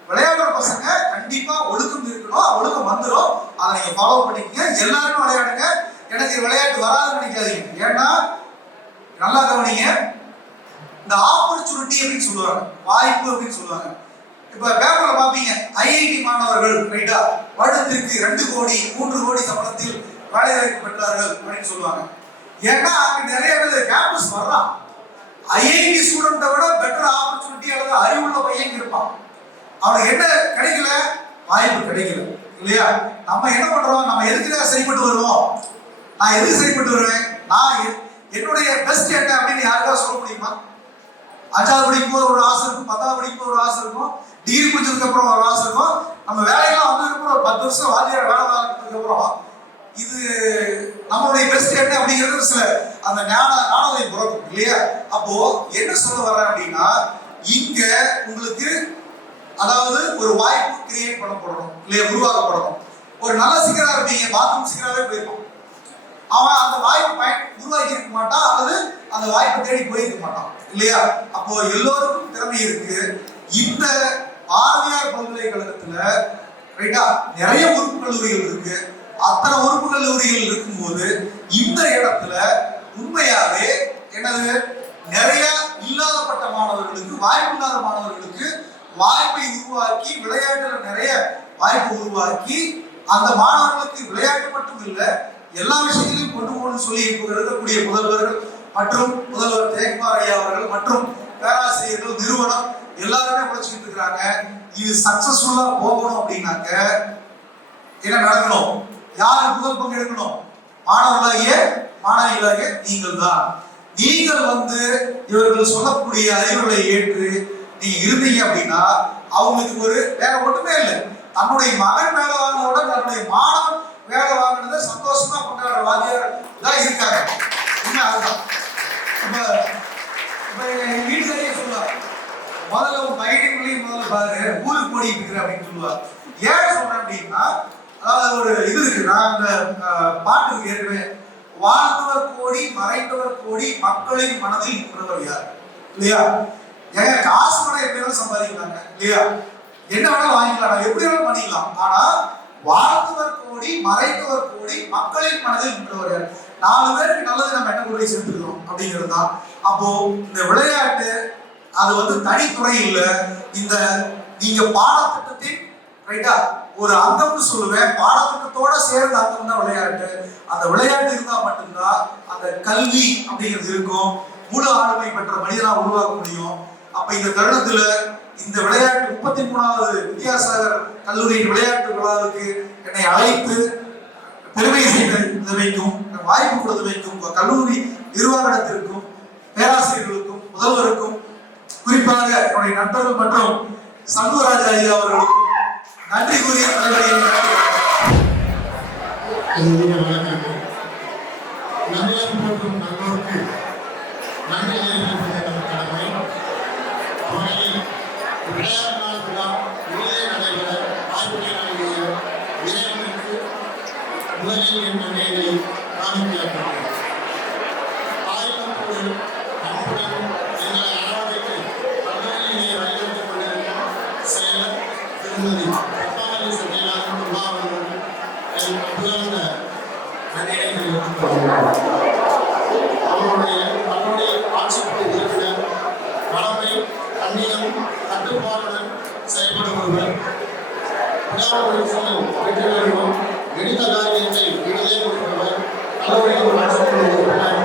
விளையாடுற பசங்க கண்டிப்பா ஒழுக்கம் இருக்கணும், ஒழுக்கம் வந்துடும். அதை நீங்க ஃபாலோ பண்ணிக்கங்க. எல்லாருமே விளையாடுங்க. எனக்கு விளையாட்டு வராதுன்னு நினைக்காதீங்க. ஏன்னா நல்லா கவனிங்க, இந்த ஆப்பர்ச்சுனிட்டி அப்படின்னு சொல்லுவாங்க, வாய்ப்பு அப்படின்னு சொல்லுவாங்க. இப்ப பேப்பர்ல பாப்பீங்க ஐஐடி மாணவர்கள் ரைட்டா வருடத்திற்கு 2 கோடி 3 கோடி சம்பளத்தில் வேலை வாய்ப்பு பெற்றார்கள் அப்படின்னு சொல்லுவாங்க. ஏன்னா அங்க நிறைய பேர் கேம்பஸ் வரலாம். ஐஐடி ஸ்டூடெண்ட்டை விட பெட்டர் ஆப்பர்ச்சுனிட்டி அல்லது அறிவுள்ள பையன் இருப்பான். அவனுக்கு என்ன கிடைக்கல, வாய்ப்பு கிடைக்கல இல்லையா. நம்ம என்ன பண்றோம், நம்ம எதுக்கு சரிப்பட்டு வருவோம், நான் எதுக்கு சரிப்பட்டு வருவேன், நான் என்னுடைய பெஸ்ட் என்ன அப்படின்னு யாருக்காவது சொல்ல முடியுமா? 5ஆவது படிக்கும் போது ஒரு ஆசை இருக்கும், 10ஆவது படிக்கும் போது ஒரு ஆசை இருக்கும், டிகிரி முடிச்சதுக்கு அப்புறம் ஒரு ஆசை இருக்கும், நம்ம வேலையெல்லாம் வந்ததுக்கு அப்புறம் ஒரு 10 வருஷம் வாத்தியார் வேலை பார்த்ததுக்கு அப்புறம் இது நம்மளுடைய பெஸ்ட் என்ன அப்படிங்கிறது சில அந்த ஞானதை பிறக்கும் இல்லையா. அப்போ என்ன சொல்ல வர்றேன் அப்படின்னா இங்க உங்களுக்கு அதாவது ஒரு வாய்ப்பு கிரியேட் பண்ணப்படணும் இல்லையா, உருவாக்கப்படணும். ஒரு நல்ல சிங்கரா இருப்பீங்க, பாத்ரூம் சிங்கராகவே போயிருப்பான். அவன் அந்த வாய்ப்பை உருவாக்கி இருக்க மாட்டான், அல்லது அந்த வாய்ப்பை தேடி போயிருக்க மாட்டான் இல்லையா. அப்போ எல்லோருக்கும் திறமை இருக்கு. இந்த பாரதியார் பல்கலைக்கழகத்துல ரைட்டா நிறைய உறுப்பு கல்லூரிகள் இருக்கு. அத்தனை உறுப்பு கல்லூரிகள் இருக்கும்போது இந்த இடத்துல உண்மையாவே என்னது நிறைய இல்லாதப்பட்ட மாணவர்களுக்கு, வாய்ப்பு இல்லாத மாணவர்களுக்கு வாய்ப்பை உருவாக்கி, விளையாட்டுல நிறைய வாய்ப்பு உருவாக்கி, அந்த மாணவர்களுக்கு விளையாட்டு மட்டும் இல்ல எல்லா விஷயங்களையும் கொண்டு போகணும்னு சொல்லி இருக்கக்கூடிய முதல்வர்கள் மற்றும் முதல்வர் ஜெயக்குமார் ஐயா அவர்கள் மற்றும் பேராசிரியர்கள், நிறுவனம் எல்லாருமே உழைச்சிட்டு இருக்கிறாங்க. இது சக்சஸ்ஃபுல்லா போகணும் அப்படின்னாக்க என்ன நடக்கணும்? யாரு முதல் பங்கு எடுக்கணும்? மாணவர்களாகிய நீங்கள் தான். நீங்கள் வந்து இவர்கள் சொல்லக்கூடிய அறிவுரை ஏற்று நீங்க இருந்தீங்க அப்படின்னா அவங்களுக்கு ஒரு வேற ஒன்றுமே இல்லை. தன்னுடைய மகன் வேலை வாங்கினோட தன்னுடைய மாணவன் வேலை வாங்கினதை சந்தோஷமா கொண்டாடுற வாத்தியார் தான் இருக்காங்க. அதுதான் இப்ப எங்க வீட்டுக்காரியே சொல்லுவார், முதல்ல உன் பையனையும் முதல்ல பாரு, ஊருக்கு ஓடிட்டு இருக்கிற அப்படின்னு சொல்லுவார். ஏன் சொல்றேன் அப்படின்னா, அதாவது ஒரு இது இருக்கு, நான் அந்த பாட்டு ஏற்கனவே, வாழ்ந்தவர் கோடி மறைந்தவர் கோடி மக்களின் மனதில் நின்றவர் யார், இல்லையா? ஏங்க காசு பணம் எப்படி வேணாலும் சம்பாதிக்கலாங்க, இல்லையா? என்ன வேணாலும் வாங்கிக்கலாம், எப்படி வேணாலும் பண்ணிக்கலாம். ஆனா வாழ்ந்தவர் கோடி மறைந்தவர் கோடி மக்களின் மனதில் நின்றவர் யார்? 4 பேருக்கு நல்லது நம்ம என்ன கொண்டு போய் சேர்த்துக்கிறோம் அப்படிங்கிறது தான். அப்போ இந்த விளையாட்டு அது வந்து தனித்துறை இல்லை, இந்த நீங்க பாடத்திட்டத்தின் ரைட்டா ஒரு அங்கம்னு சொல்லுவேன். பாடத்திட்டத்தோட சேர்ந்த அங்கம் தான் விளையாட்டு. அந்த விளையாட்டு இருந்தா மட்டும்தான் அந்த கல்வி அப்படிங்கிறது இருக்கும், முழு ஆளுமை பெற்ற மனிதனா உருவாக்க முடியும். அப்ப இந்த தருணத்துல இந்த விளையாட்டு 33வது வித்யாசாகர் கல்லூரியின் விளையாட்டு விழாவுக்கு என்னை அழைத்து பெருமை செய்தமைக்கும், வாய்ப்பு கொடுத்தமைக்கும் கல்லூரி நிர்வாகத்திற்கும், பேராசிரியர்களுக்கும், முதல்வருக்கும், குறிப்பாக என்னுடைய நண்பர்கள் மற்றும் சண்முகராஜ் ஐயா அவர்களும் நன்றி கூறி முதலில் என் நன்றியை காணிக்கையாக்குகிறேன். ஆயிரத்தோடு அன்புடன் எங்களை அரவணைத்து கல்லூரியிலே வழிநடத்திக் கொண்டிருக்கும் செயலர் திருமதி பத்மாவதி சத்யநாதன் உமாவர்கள் என் அன்புகழ்ந்த நன்றியை தெரிவித்துக் கொள்கிறேன். அவருடைய கல்லூரி ஆட்சிக்குழு உறுப்பினர் கடமை, கண்ணியம், கட்டுப்பாடுடன் செயல்படுபவர். வெற்றி பெறுவோம். எடுத்த காரியத்தை விடுதலை கொடுப்பவர் கல்லூரியின் ஆட்சிக்குழு உறுப்பினர்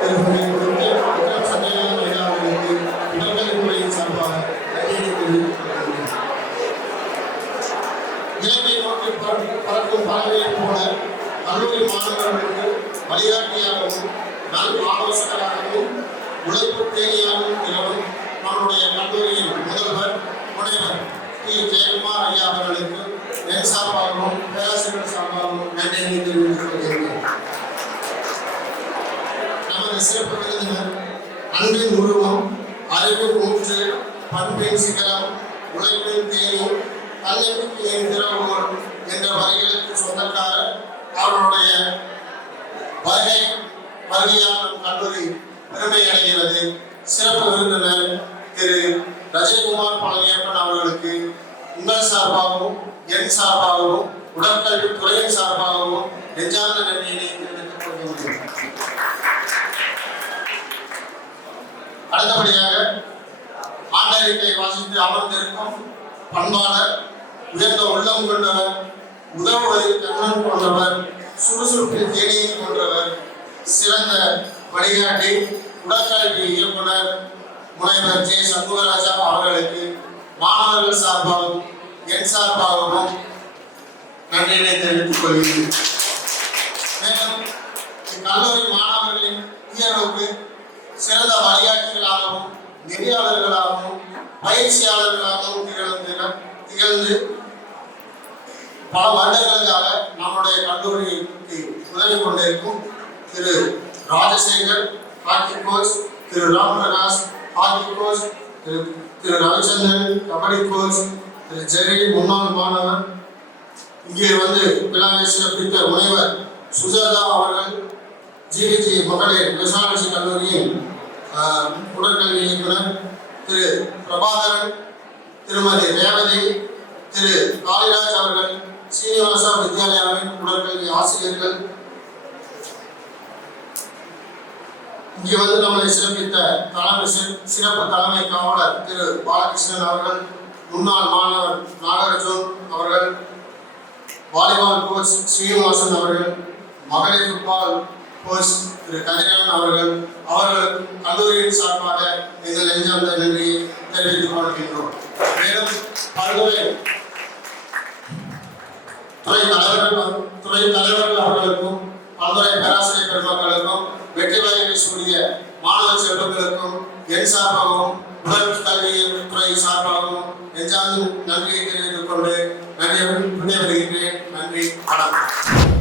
திருமதி விக்ரம் சத்யநாதன் ஐயா அவர்களுக்கு உடற்கல்வித்துறையின் சார்பாக நன்றியை தெரிவித்துக் கொள்கிறேன். இலக்கை நோக்கி பறக்கும் பறவையைப் போல கல்லூரி மாணவர்களுக்கு வழிகாட்டியாகவும் நல் ஆலோசகராகவும் உழைப்பு தேனியாகவும் திகழும் நம்முடைய கல்லூரியின் முதல்வர் முனைவர் டி. ஜெயக்குமார் ஐயா அவர்களுக்கு என் சார்பாகவும் பேராசிரியர் சார்பாகவும் நன்றியை தெரிவித்துக் கொள்கிறேன். நமது சிறப்பு விருந்தினர் அன்பின் உருவம், அறிவின் ஊற்று, பண்பின் சிகரம், உழைப்பின் தேனி, தன்னம்பிக்கையின் திறவுகோல் என்ற வரிகளுக்கு சொந்தக்காரர் அவருடைய வருகையால் கல்லூரி பெருமை அடைகிறது. சிறப்பு விருந்தினர் திரு ரஜினிகுமார் பழனியப்பன் அவர்களுக்கு உங்கள் சார்பாகவும் என் சார்பாகவும் உடற்கல்வி துறையின் சார்பாகவும் நெஞ்சார்ந்த நன்றியினை தெரிவித்துக் கொள்கிறேன். அடுத்தபடியாக ஆண்டறிக்கை வாசித்து அமர்ந்திருக்கும் பண்பாளர், உயர்ந்த உள்ளம் கொண்டவர், உதவுவதில் கண்ணன் கொண்டவர், சுறுசுறுப்பில் தேனியை கொண்டவர், சிறந்த வழிகாட்டி, உடற்கல்வி இயக்குனர் முனைவர் ஜே. சண்முகராஜா அவர்களுக்கு மாணவர்கள் சார்பாகவும் என் சார்பாகவும் நன்றியினை தெரிவித்துக் கொள்கிறேன். மேலும் இக்கல்லூரி மாணவர்களின் உயர்வுக்கு சிறந்த வழிகாட்டிகளாகவும் நெறியாளர்களாகவும் பயிற்சியாளர்களாகவும் திகழ்ந்து பல வருடங்களுக்காக நம்முடைய கல்லூரிக்கு உதவி கொண்டிருக்கும் திரு ராஜசேகர் ஹாக்கி கோச், திரு ராம் பிரகாஷ் ஹாக்கி கோச், திரு ரவிச்சந்திரன் கபடி கோச், திரு ஜெரி முன்னாள் மாணவர், இங்கே வந்து விழாவை சிறப்பித்த முனைவர் சுஜாதா அவர்கள், ஜிவிஜி மகளிர் விசாரணை கல்லூரியின் உடற்கல்வி இயக்குனர் திரு பிரபாகரன், திருமதி ரேவதி, திரு காளிராஜ் அவர்கள், சீனிவாசா வித்யாலயாவின் உடற்கல்வி ஆசிரியர்கள், இங்கே வந்து நம்மளை சிறப்பித்த சிறப்பு தலைமை காவலர் திரு பாலகிருஷ்ணன் அவர்கள், முன்னாள் மாணவர் நாகராஜன் அவர்கள், வாலிபால் கோச் ஸ்ரீனிவாசன் அவர்கள், மகளிர் ஃபுட்பால் கோச் திரு கதிரவன் அவர்கள், அவர்களுக்கு கல்லூரியின் சார்பாக எங்கள் நெஞ்சார்ந்த நன்றியை தெரிவித்துக் கொள்கின்றோம். மேலும் பல்துறை துறை தலைவர்கள் அவர்களுக்கும் பல்துறை பேராசிரியர் பெருமக்களுக்கும் வெற்றி வாய்ப்பை சூடிய மாணவ செல்வங்களுக்கும் என் சார்பாகவும் உடற்கல்வி துறை சார்பாகவும் நெஞ்சார்ந்த நன்றியை தெரிவித்துக் கொண்டு நன்றி வருகின்றேன். நன்றி, வணக்கம்.